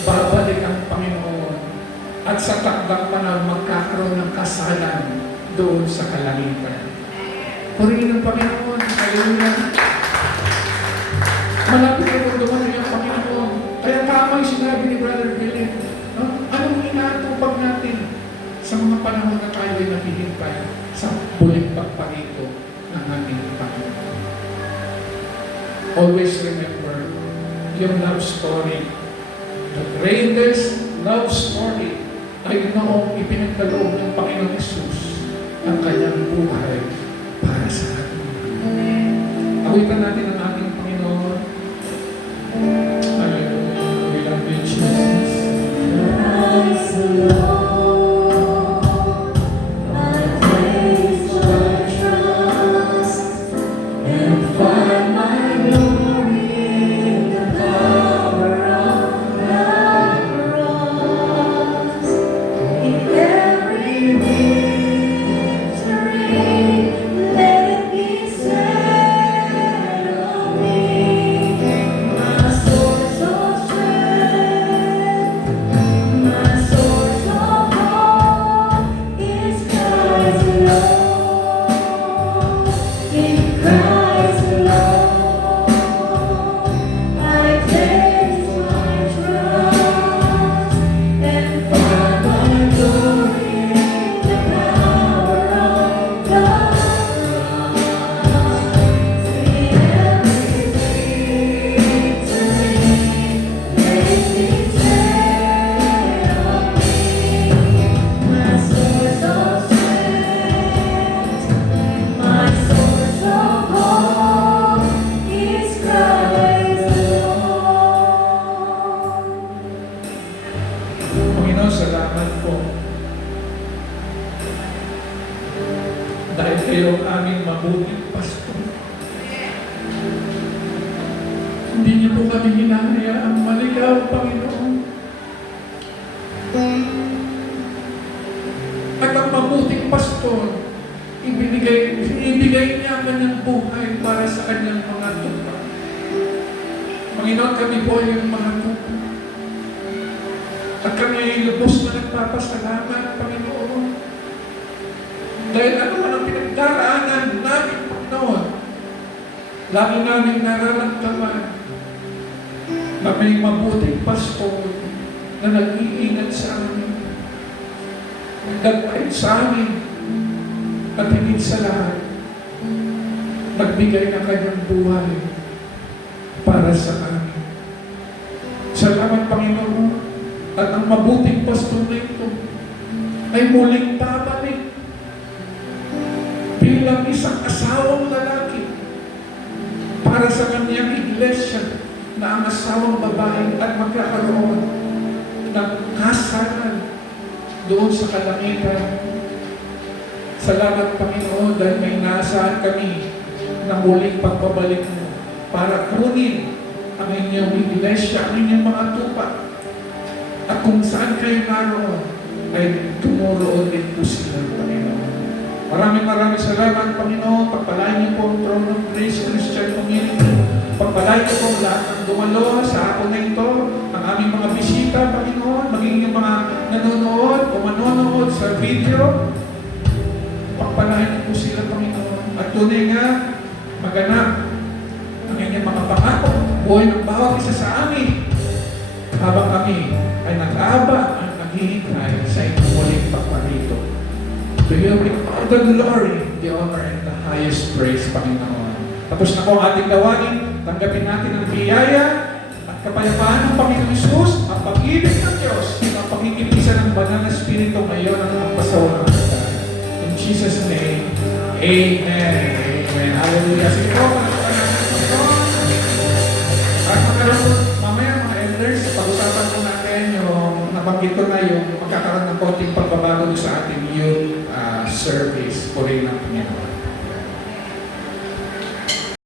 babalik ang Panginoon, at sa takdang panahon magkakaroon ng kasalan doon sa kalangitan. Purihin ang Panginoon, hallelujah. Malapit na po dumating ang Panginoon. Kaya tama yung sinabi ni Brother Philip. Anong inaatupag natin sa mga panahon na tayo ay naghihintay sa buling pagpangito ng ating Panginoon? Always remember yung love story. The greatest love story ay noong ipinagkaloob ng Panginoon Hesus ang kanyang buhay para sa atin. Awitan natin ang ating Panginoon. Hallelujah. We love you, Jesus. Praise the Lord. I place my trust and find my glory in the Hindi niyo po kami hinahayaang maligaw, Panginoon. At ang mabuting pastor, ibigay niya ang kanyang buhay para sa kanyang mga tupa. Panginoon, kami po yung mga tupa. At kami ay lubos na nagpapasalamat, Panginoon. Dahil ano man ang pinagdaraanan namin, Panginoon, lagi namin nararamdaman na may mabuting pastor na nag-iingat sa amin. Nagdagpahit sa amin at higit sa lahat, nagbigay ng kanyang buhay para sa amin. Salamat, Panginoon. At ang mabuting pastor na ito ay muling babalik bilang isang asawang lalaki para sa kanyang iglesia na ang asawang babae at magkakaroon ng kasalan doon sa kalangitan. Salamat, Panginoon, dahil may inaasahan kami na muling pagbabalik mo para kunin ang inyong iglesia, ang inyong mga tupa. At kung saan kayo naroon, ay tumuroon din po sila, Panginoon. Maraming salamat, Panginoon. Pagpalain niyo po ang Throne of Grace Christian Community. Pagpalain niyo po lahat ng dumalo sa hapon na ito, ang aming mga bisita, Panginoon, maging yung mga nanonood o manonood sa video. Pagpalain niyo po sila, Panginoon. At tunay nga, maganap ang inyong mga pangako, buhay ng bawat isa sa amin, habang kami ay nag-aaba at naghihintay sa inyong muling pagparito. To you be all the glory, the honor, and the highest praise, Panginoon. Tapos na po ang ating gawain, tanggapin natin ang biyaya at kapayapaan ng Panginoon Isus, ang pag-ibig ng Diyos, ang pagkikipisan ng banal na Espiritu ngayon ang magpasawa ng ating. In Jesus' name, Amen. Amen. Hallelujah. Sige po, palakpakan natin ang Panginoon. At magkaroon mamaya mga elders, pag-usapan po natin yung nabanggit ko na yung magkakaroon ng konting pagbabago sa ating youth service. Purihin ng Panginoon.